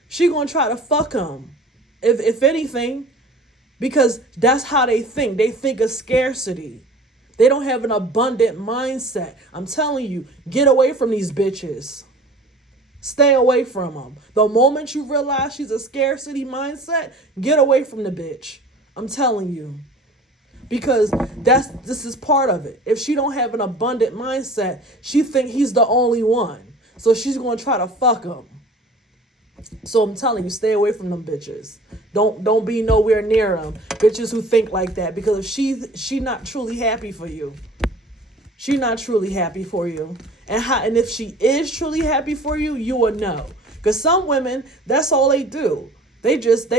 she gonna try to fuck him. If anything, because that's how they think. They think of scarcity. They don't have an abundant mindset. I'm telling you, get away from these bitches. Stay away from them. The moment you realize she's a scarcity mindset, get away from the bitch. I'm telling you. Because this is part of it. If she don't have an abundant mindset, she think he's the only one. So she's going to try to fuck him. So I'm telling you, stay away from them bitches. Don't be nowhere near them. Bitches who think like that. Because if she not truly happy for you. She not truly happy for you. And if she is truly happy for you, you will know. Because some women, that's all they do. They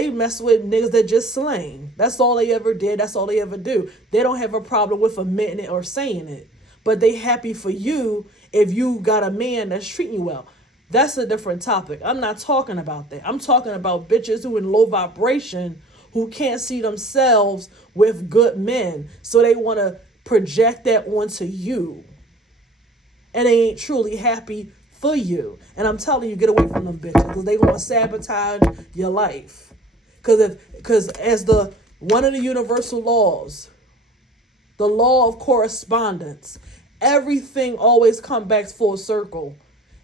mess with niggas that just slang. That's all they ever did. That's all they ever do. They don't have a problem with admitting it or saying it. But they happy for you if you got a man that's treating you well. That's a different topic. I'm not talking about that. I'm talking about bitches who in low vibration, who can't see themselves with good men. So they want to project that onto you. And they ain't truly happy for you. And I'm telling you, get away from them bitches, because they gonna sabotage your life. Because as one of the universal laws, the law of correspondence, everything always comes back full circle.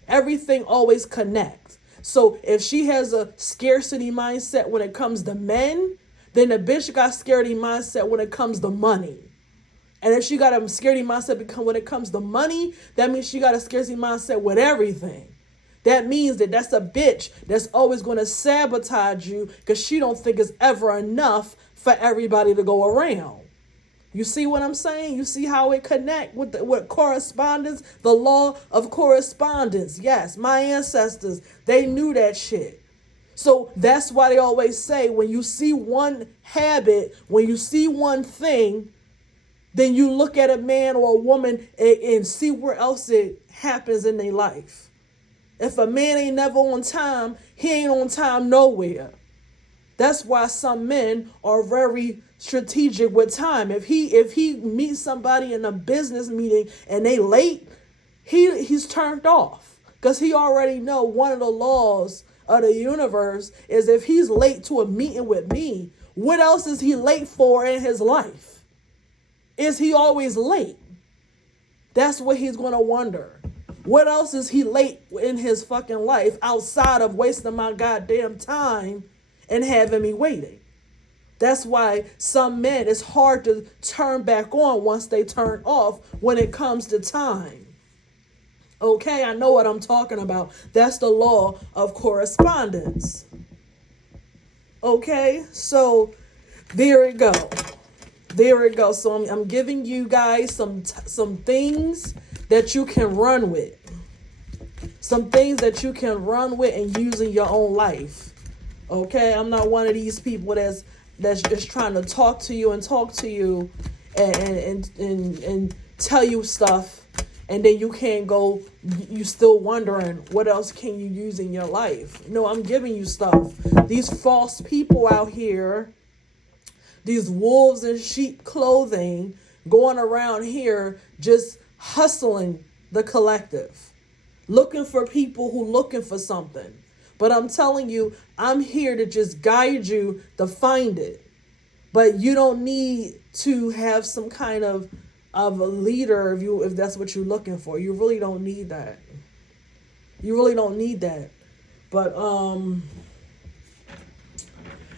Everything always connects. So if she has a scarcity mindset when it comes to men, then the bitch got scarcity mindset when it comes to money. And if she got a scarcity mindset because when it comes to money, that means she got a scarcity mindset with everything. That means that that's a bitch that's always going to sabotage you because she don't think it's ever enough for everybody to go around. You see what I'm saying? You see how it connect with correspondence, the law of correspondence. Yes, my ancestors, they knew that shit. So that's why they always say when you see one habit, when you see one thing, then you look at a man or a woman and see where else it happens in their life. If a man ain't never on time, he ain't on time nowhere. That's why some men are very strategic with time. If he meets somebody in a business meeting and they late, he's turned off because he already know one of the laws of the universe is if he's late to a meeting with me, what else is he late for in his life? Is he always late? That's what he's going to wonder. What else is he late in his fucking life outside of wasting my goddamn time and having me waiting? That's why some men, it's hard to turn back on once they turn off when it comes to time. Okay, I know what I'm talking about. That's the law of correspondence. Okay, so there it go. There it goes. So I'm giving you guys some things that you can run with. Some things that you can run with and use in your own life. Okay? I'm not one of these people that's just trying to talk to you and tell you stuff, and then you can't go, you still wondering what else can you use in your life. No, I'm giving you stuff. These false people out here, these wolves in sheep clothing, going around here just hustling the collective, looking for people who looking for something. But I'm telling you, I'm here to just guide you to find it. But you don't need to have some kind of a leader if that's what you're looking for. You really don't need that. You really don't need that. But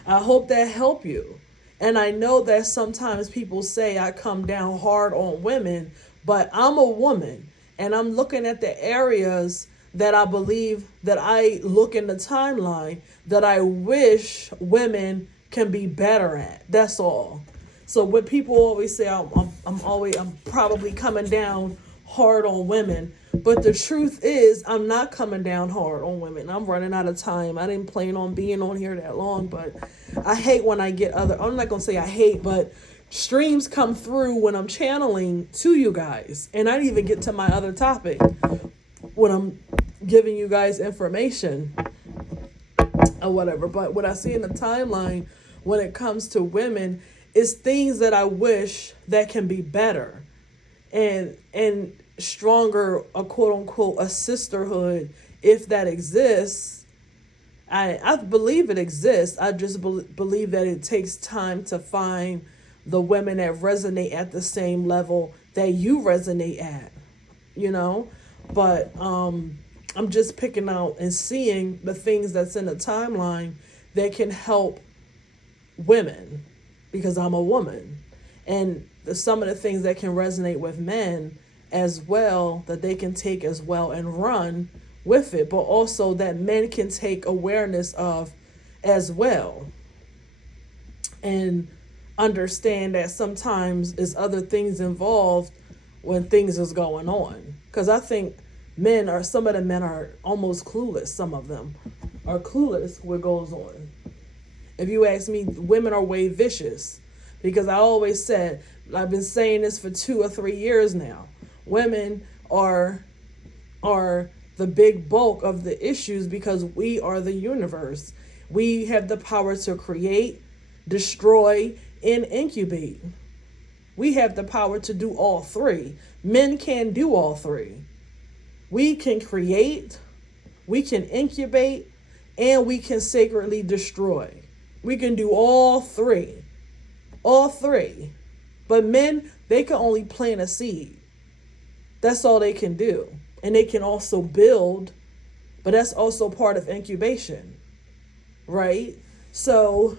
I hope that helped you. And I know that sometimes people say I come down hard on women, but I'm a woman and I'm looking at the areas that I believe that I look in the timeline that I wish women can be better at. That's all. So when people always say I'm probably coming down hard on women, but the truth is I'm not coming down hard on women. I'm running out of time. I didn't plan on being on here that long, but I hate when I get I'm not gonna say I hate, but streams come through when I'm channeling to you guys, and I didn't even get to my other topic when I'm giving you guys information or whatever. But what I see in the timeline when it comes to women is things that I wish that can be better and stronger, a quote unquote, a sisterhood, if that exists. I believe it exists. I just believe that it takes time to find the women that resonate at the same level that you resonate at, you know? But I'm just picking out and seeing the things that's in the timeline that can help women because I'm a woman. And some of the things that can resonate with men as well, that they can take as well and run with it, but also that men can take awareness of as well. And understand that sometimes there's other things involved when things is going on. Because I think some of the men are almost clueless. Some of them are clueless what goes on. If you ask me, women are way vicious. Because I always said, I've been saying this for 2 or 3 years now. Women are the big bulk of the issues because we are the universe. We have the power to create, destroy, and incubate. We have the power to do all three. Men can do all three. We can create, we can incubate, and we can sacredly destroy. We can do all three. All three. But men, they can only plant a seed. That's all they can do. And they can also build, but that's also part of incubation, right? So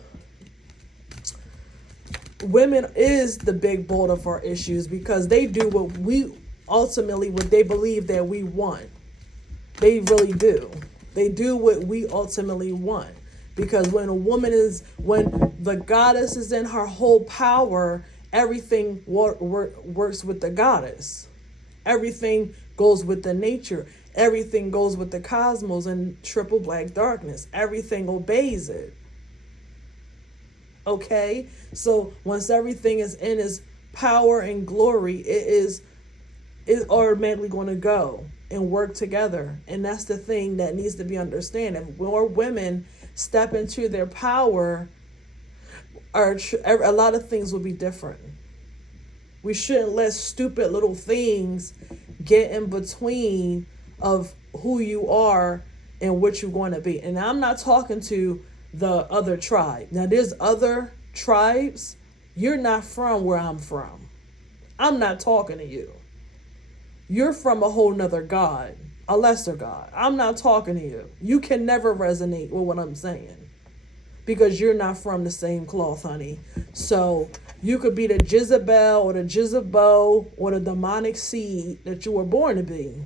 women is the big bolt of our issues because they do what they believe that we want. They really do. They do what we ultimately want. Because when the goddess is in her whole power, everything works with the goddess. Everything goes with the nature. Everything goes with the cosmos and triple black darkness. Everything obeys it. Okay? So once everything is in its power and glory, it is automatically going to go and work together. And that's the thing that needs to be understood. If more women step into their power, a lot of things will be different. We shouldn't let stupid little things get in between of who you are and what you're going to be. And I'm not talking to the other tribe. Now, there's other tribes. You're not from where I'm from. I'm not talking to you. You're from a whole nother God, a lesser God. I'm not talking to you. You can never resonate with what I'm saying because you're not from the same cloth, honey. So you could be the Jezebel or the Jezebel or the demonic seed that you were born to be.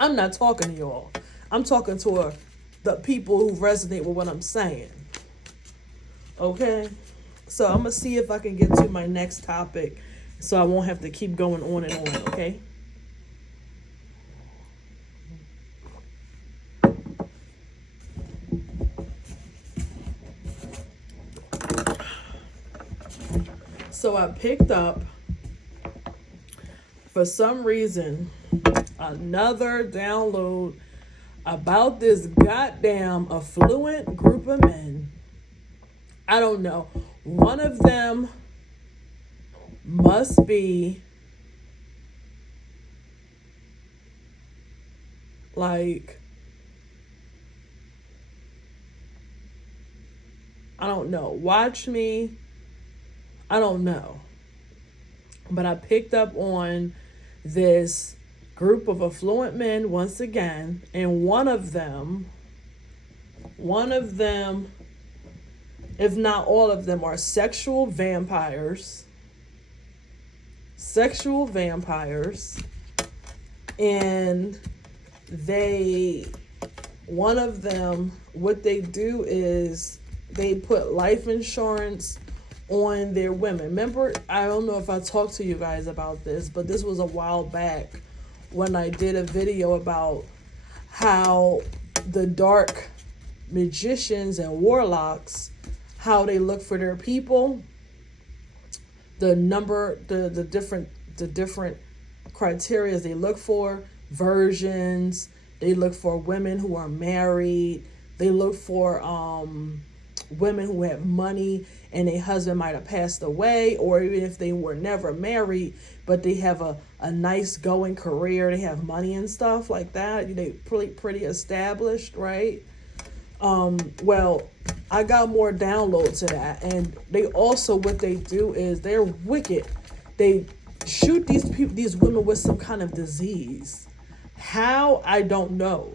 I'm not talking to y'all. I'm talking to the people who resonate with what I'm saying. Okay? So I'm going to see if I can get to my next topic so I won't have to keep going on and on, okay? So I picked up, for some reason, another download about this goddamn affluent group of men. I don't know. One of them must be like, I don't know. Watch me. I don't know. But I picked up on this group of affluent men once again, and one of them, if not all of them, are sexual vampires. And one of them, what they do is they put life insurance on their women. Remember, I don't know if I talked to you guys about this, but this was a while back when I did a video about how the dark magicians and warlocks, how they look for their people, the different criteria they look for, virgins, they look for women who are married, they look for women who have money and their husband might have passed away, or even if they were never married but they have a nice going career, they have money and stuff like that, they pretty established, right? Well, I got more downloads to that, and they also, what they do is they're wicked. They shoot these women with some kind of disease. How, I don't know.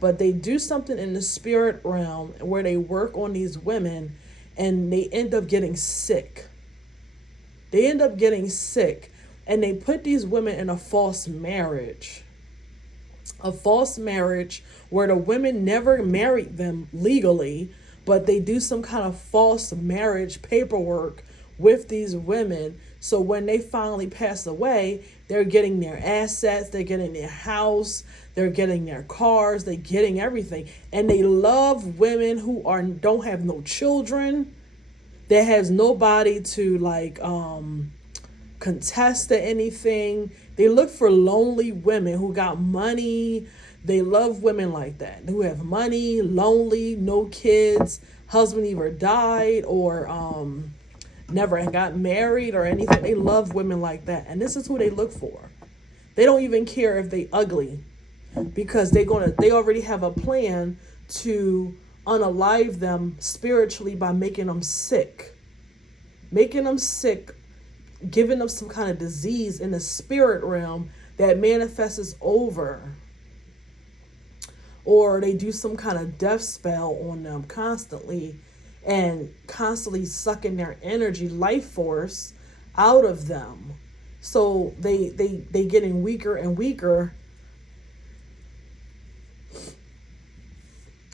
But they do something in the spirit realm where they work on these women and they end up getting sick. And they put these women in a false marriage. A false marriage where the women never married them legally, but they do some kind of false marriage paperwork with these women. So when they finally pass away, they're getting their assets, they're getting their house, they're getting their cars, they're getting everything. And they love women who don't have no children, that has nobody to contest to anything. They look for lonely women who got money. They love women like that, who have money, lonely, no kids, husband either died or never got married or anything. They love women like that. And this is who they look for. They don't even care if they ugly, because they already have a plan to unalive them spiritually by making them sick, giving them some kind of disease in the spirit realm that manifests over, or they do some kind of death spell on them constantly, and constantly sucking their energy, life force out of them. So they getting weaker and weaker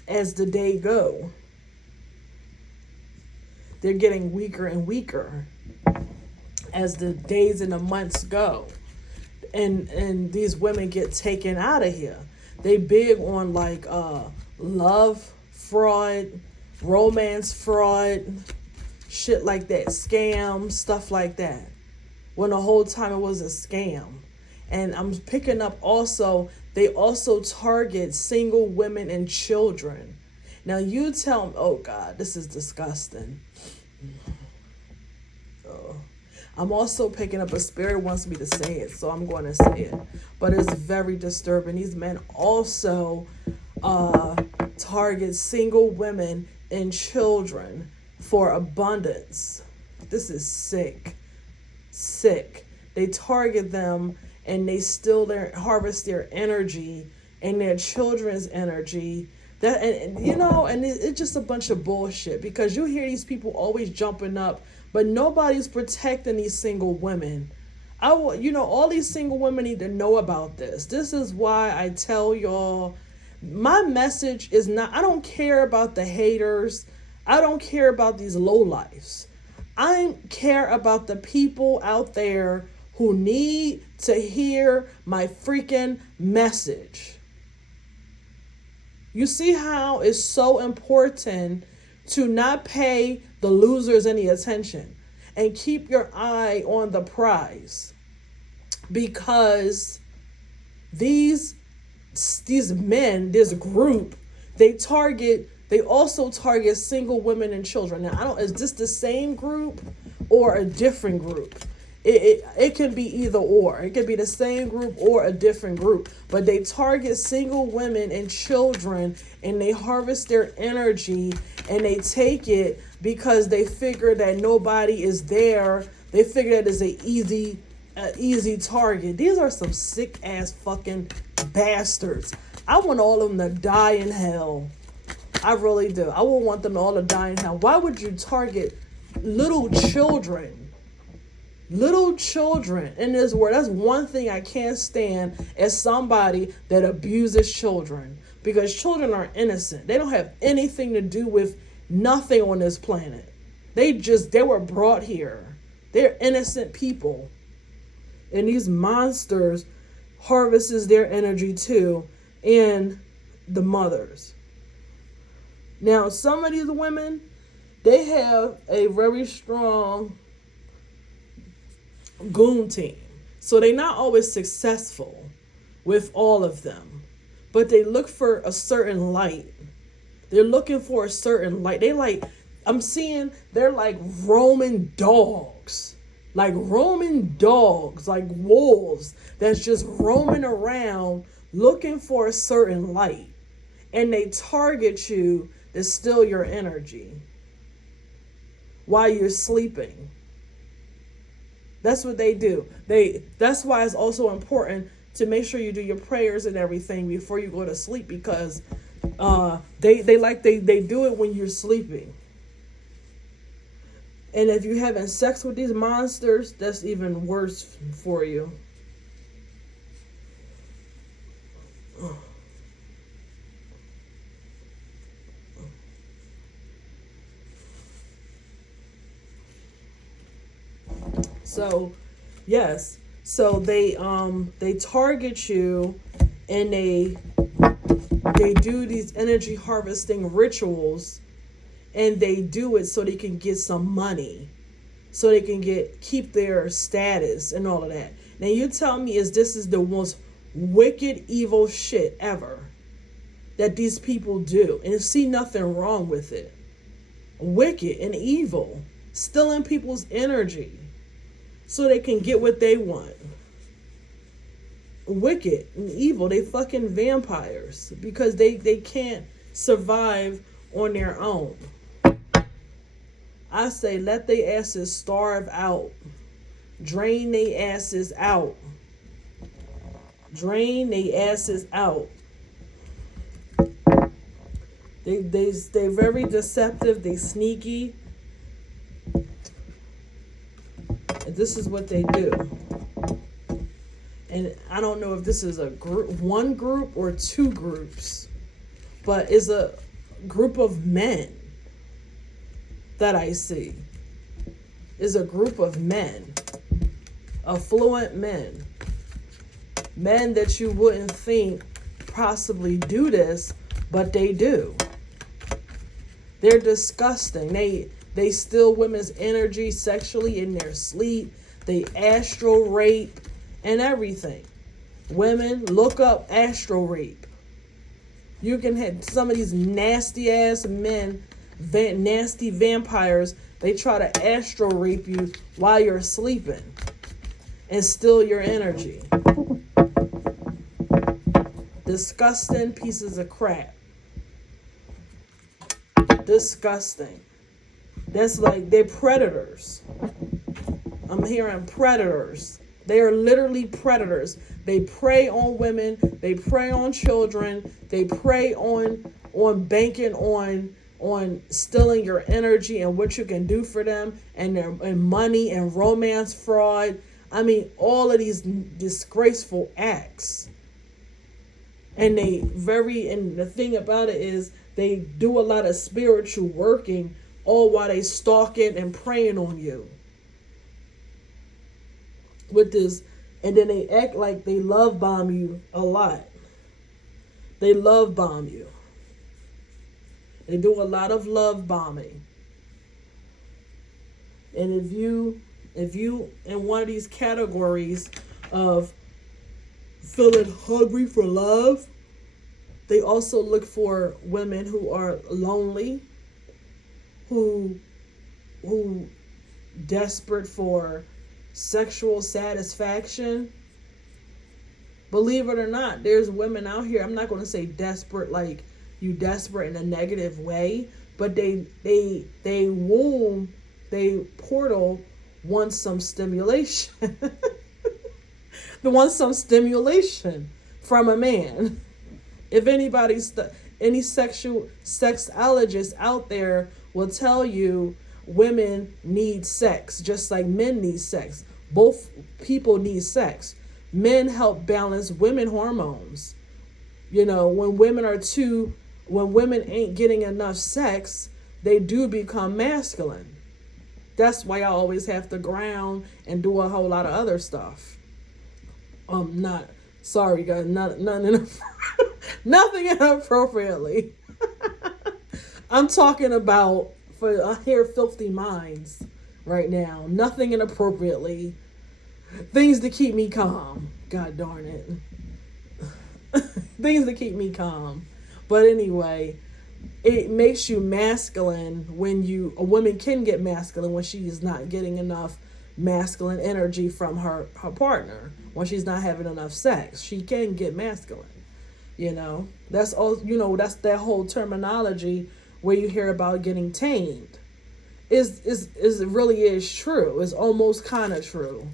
as the day go. They're getting weaker and weaker as the days and the months go. And these women get taken out of here. They big on like love fraud, romance fraud, shit like that, scam, stuff like that. When the whole time it was a scam. And I'm picking up also, they also target single women and children. Now you tell me, oh God, this is disgusting. I'm also picking up, a spirit wants me to say it, so I'm going to say it. But it's very disturbing. These men also target single women and children for abundance. This is sick. Sick. They target them and they steal harvest their energy and their children's energy. That and it's just a bunch of bullshit, because you hear these people always jumping up, but nobody's protecting these single women. All these single women need to know about this. This is why I tell y'all, my message is not, I don't care about the haters. I don't care about these lowlifes. I care about the people out there who need to hear my freaking message. You see how it's so important to not pay the losers any attention and keep your eye on the prize, because these men, this group, they also target single women and children. Now, is this the same group or a different group? It can be either or. It could be the same group or a different group. But they target single women and children, and they harvest their energy, and they take it because they figure that nobody is there. They figure that it's an easy target. These are some sick ass fucking bastards. I want all of them to die in hell. I really do. I would want them all to die in hell. Why would you target little children? Little children in this world. That's one thing I can't stand, as somebody that abuses children, because children are innocent. They don't have anything to do with nothing on this planet. They were brought here. They're innocent people. And these monsters harvests their energy too, and the mothers. Now, some of these women, they have a very strong goon team. So they're not always successful with all of them, but they look for a certain light. They're looking for a certain light. They're like Roman dogs. Like Roman dogs, like wolves that's just roaming around looking for a certain light. And they target you to steal your energy while you're sleeping. That's what they do. That's why it's also important to make sure you do your prayers and everything before you go to sleep, because they do it when you're sleeping. And if you're having sex with these monsters, that's even worse for you. So, yes. So they target you, and they do these energy harvesting rituals, and they do it so they can get some money, so they can keep their status and all of that. Now you tell me, this is the most wicked, evil shit ever that these people do, and see nothing wrong with it. Wicked and evil, stealing people's energy so they can get what they want. Wicked and evil. They fucking vampires, because they can't survive on their own. I say let their asses starve out. Drain their asses out. Drain their asses out. They're very deceptive. They sneaky. And this is what they do. And I don't know if this is a group, one group or two groups, but it's a group of men that I see. Is a group of men, affluent men that you wouldn't think possibly do this, but they do. They're disgusting. They steal women's energy sexually in their sleep. They astral rape and everything. Women, look up astral rape. You can have some of these nasty ass men, nasty vampires. They try to astral rape you while you're sleeping and steal your energy. Disgusting pieces of crap. Disgusting. That's like, they're predators. I'm hearing predators. They are literally predators. They prey on women. They prey on children. They prey on banking on stealing your energy and what you can do for them, and money and romance fraud. I mean, all of these disgraceful acts. And the thing about it is they do a lot of spiritual working all while they stalking and preying on you. With this, and then they act like they love bomb you a lot. They love bomb you. They do a lot of love bombing. And if you in one of these categories of feeling hungry for love, they also look for women who are lonely, who desperate for sexual satisfaction. Believe it or not, there's women out here. I'm not going to say desperate like you desperate in a negative way, but they portal wants some stimulation. They want some stimulation from a man. If any sexologist out there will tell you women need sex just like men need sex. Both people need sex. Men help balance women hormones. When women ain't getting enough sex, they do become masculine. That's why I always have to ground and do a whole lot of other stuff. Not sorry guys, nothing inappropriately. I'm talking about, I hear filthy minds right now. Nothing inappropriately. Things to keep me calm. God darn it. Things to keep me calm. But anyway, it makes you masculine when a woman can get masculine when she is not getting enough masculine energy from her partner. When she's not having enough sex, she can get masculine. That's all. That's that whole terminology where you hear about getting tamed. It really is true. It's almost kind of true,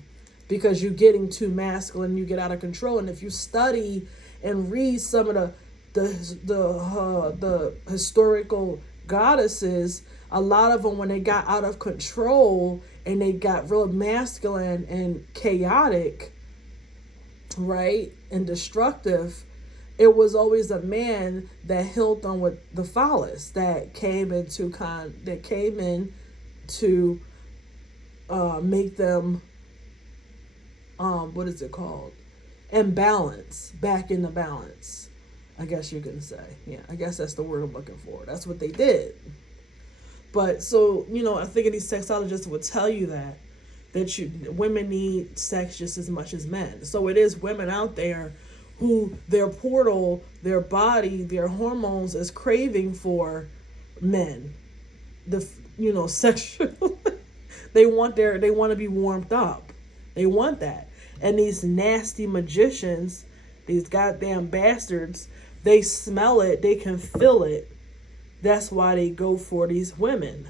because you're getting too masculine, you get out of control. And if you study and read some of the historical goddesses, a lot of them, when they got out of control and they got real masculine and chaotic, right, and destructive, it was always a man that held them with the phallus that came in to make them what is it called? Imbalance, back in the balance, I guess you can say. Yeah, I guess that's the word I'm looking for. That's what they did. But so, I think these sexologists would tell you that women need sex just as much as men. So it is women out there who their portal, their body, their hormones is craving for men. Sexual. They want to be warmed up. They want that. And these nasty magicians, these goddamn bastards, they smell it, they can feel it. That's why they go for these women.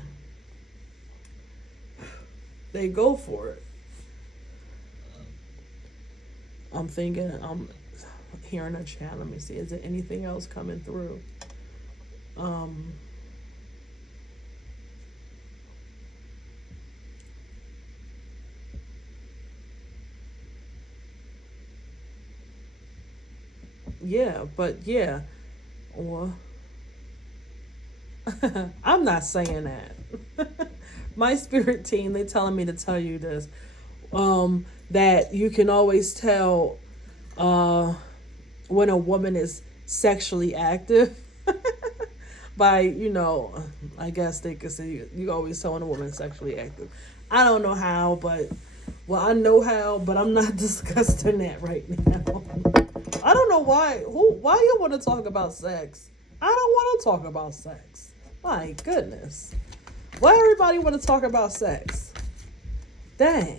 They go for it. I'm hearing a chat. Let me see. Is there anything else coming through? Um, yeah, but yeah, well, I'm not saying that. My spirit team, they telling me to tell you this. That you can always tell uh, when a woman is sexually active by, I guess they could say you always tell when a woman is sexually active. I don't know how, but well, I know how, but I'm not discussing that right now. I don't know why you want to talk about sex. I don't want to talk about sex. My goodness. Why everybody want to talk about sex? Dang.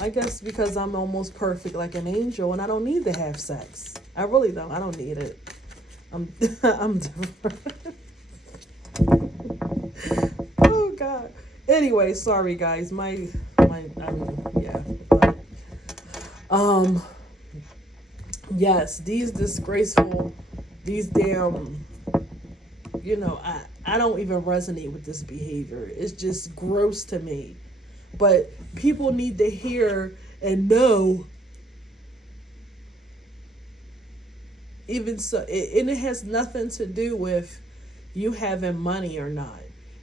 I guess because I'm almost perfect like an angel and I don't need to have sex. I really don't. I don't need it. I'm I'm different. Oh God. Anyway, sorry guys. Yeah. But, um yes, these disgraceful, these damn, I don't even resonate with this behavior. It's just gross to me. But people need to hear and know, even so, and it has nothing to do with you having money or not.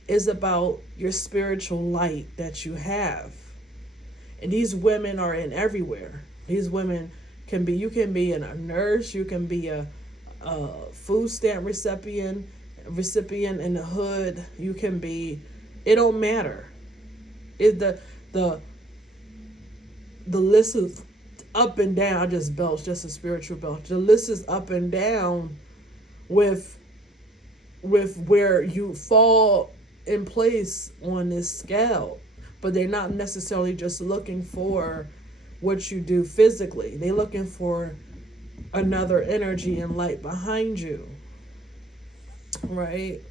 It's about your spiritual light that you have. And these women are in everywhere. These women you can be a nurse, you can be a food stamp recipient in the hood, you can be, it don't matter. The the list is up and down. I just belch, just a spiritual belch. The list is up and down with where you fall in place on this scale. But they're not necessarily just looking for what you do physically. They're looking for another energy and light behind you. Right?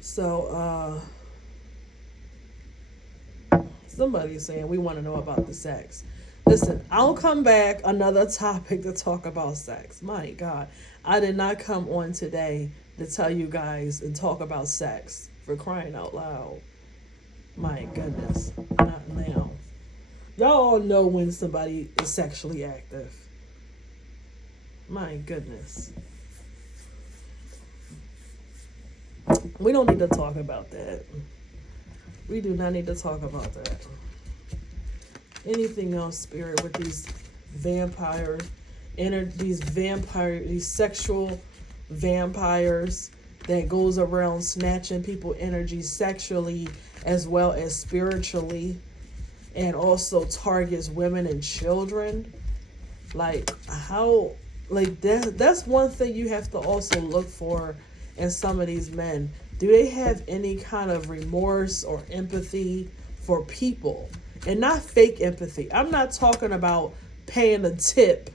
So somebody's saying we want to know about the sex. Listen, I'll come back another topic to talk about sex. My God, I did not come on today to tell you guys and talk about sex, for crying out loud. My goodness, not now. Y'all all know when somebody is sexually active. My goodness. We don't need to talk about that. We do not need to talk about that. Anything else, spirit, with these these sexual vampires that goes around snatching people energy sexually as well as spiritually, and also targets women and children. Like how, like that's one thing you have to also look for in some of these men. Do they have any kind of remorse or empathy for people? And not fake empathy. I'm not talking about paying a tip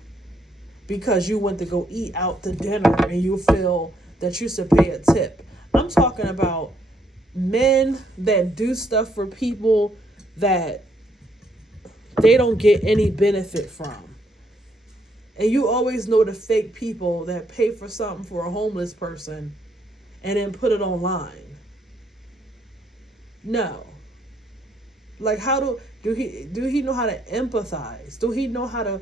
because you went to go eat out to dinner and you feel that you should pay a tip. I'm talking about men that do stuff for people that they don't get any benefit from. And you always know the fake people that pay for something for a homeless person and then put it online. No. Like how do he know how to empathize? Do he know how to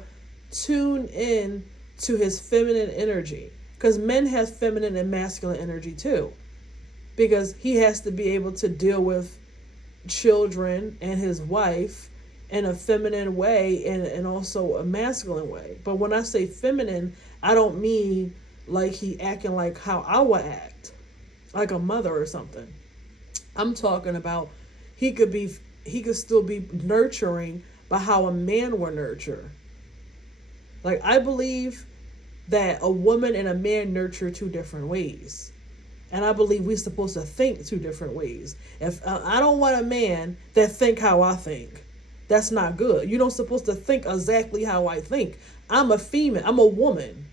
tune in to his feminine energy? Because men have feminine and masculine energy too. Because he has to be able to deal with children and his wife in a feminine way and also a masculine way. But when I say feminine, I don't mean like he acting like how I would act, like a mother or something. I'm talking about he could still be nurturing by how a man would nurture. Like I believe that a woman and a man nurture two different ways. And I believe we're supposed to think two different ways. If I don't want a man that think how I think, that's not good. You don't supposed to think exactly how I think. I'm a female. I'm a woman.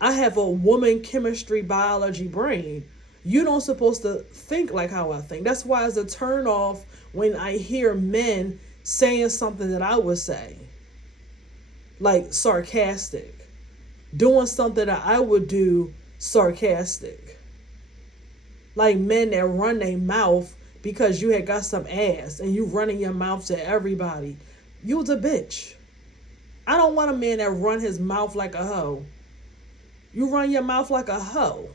I have a woman chemistry biology brain. You don't supposed to think like how I think. That's why it's a turn off when I hear men saying something that I would say, like sarcastic, doing something that I would do sarcastic. Like men that run their mouth because you had got some ass and you running your mouth to everybody. You's a bitch. I don't want a man that run his mouth like a hoe. You run your mouth like a hoe.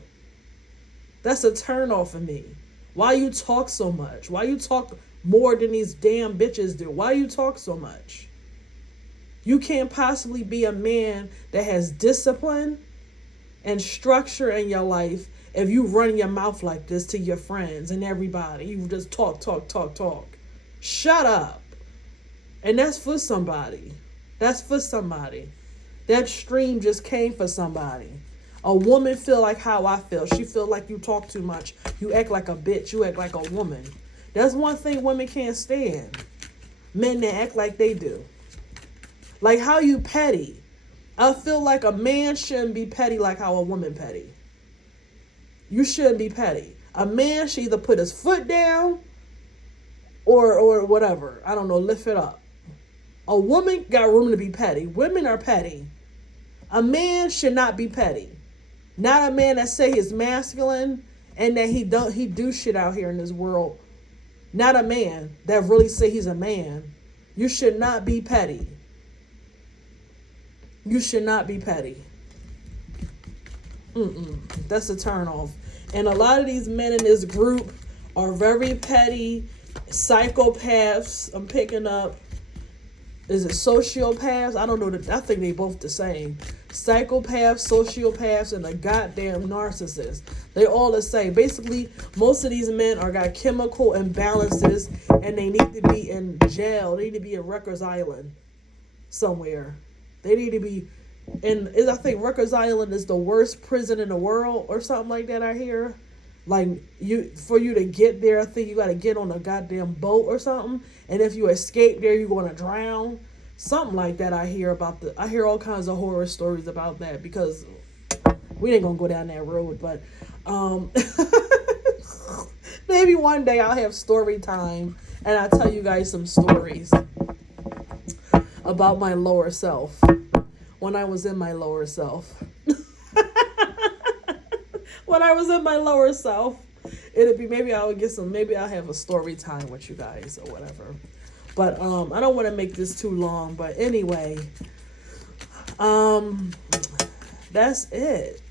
That's a turn off for me. Why you talk so much? Why you talk more than these damn bitches do? Why you talk so much? You can't possibly be a man that has discipline and structure in your life if you run your mouth like this to your friends and everybody. You just talk. Shut up. And that's for somebody. That's for somebody. That stream just came for somebody. A woman feel like how I feel. She feel like you talk too much. You act like a bitch. You act like a woman. That's one thing women can't stand. Men that act like they do. Like how you petty. I feel like a man shouldn't be petty like how a woman petty. You shouldn't be petty. A man should either put his foot down or whatever. I don't know, lift it up. A woman got room to be petty. Women are petty. A man should not be petty. Not a man that say he's masculine and that he do shit out here in this world. Not a man that really say he's a man. You should not be petty. You should not be petty. That's a turn off. And a lot of these men in this group are very petty, psychopaths. I'm picking up. Is it sociopaths? I don't know. I think they both the same. Psychopaths, sociopaths, and a goddamn narcissist. They all the same. Basically, most of these men are got chemical imbalances and they need to be in jail. They need to be in Rikers Island somewhere. They need to be in, I think Rikers Island is the worst prison in the world or something like that, I hear. Like, for you to get there, I think you got to get on a goddamn boat or something. And if you escape there, you're going to drown. Something like that I hear I hear all kinds of horror stories about that because we ain't going to go down that road. But maybe one day I'll have story time and I'll tell you guys some stories about my lower self. When I was in my lower self. When I was in my lower self, it'd be, maybe I'll have a story time with you guys or whatever. But I don't want to make this too long. But anyway, that's it.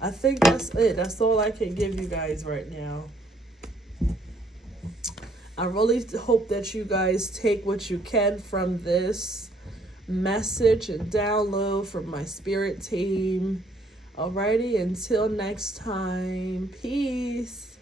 I think that's it. That's all I can give you guys right now. I really hope that you guys take what you can from this message and download from my spirit team. Alrighty, until next time, peace.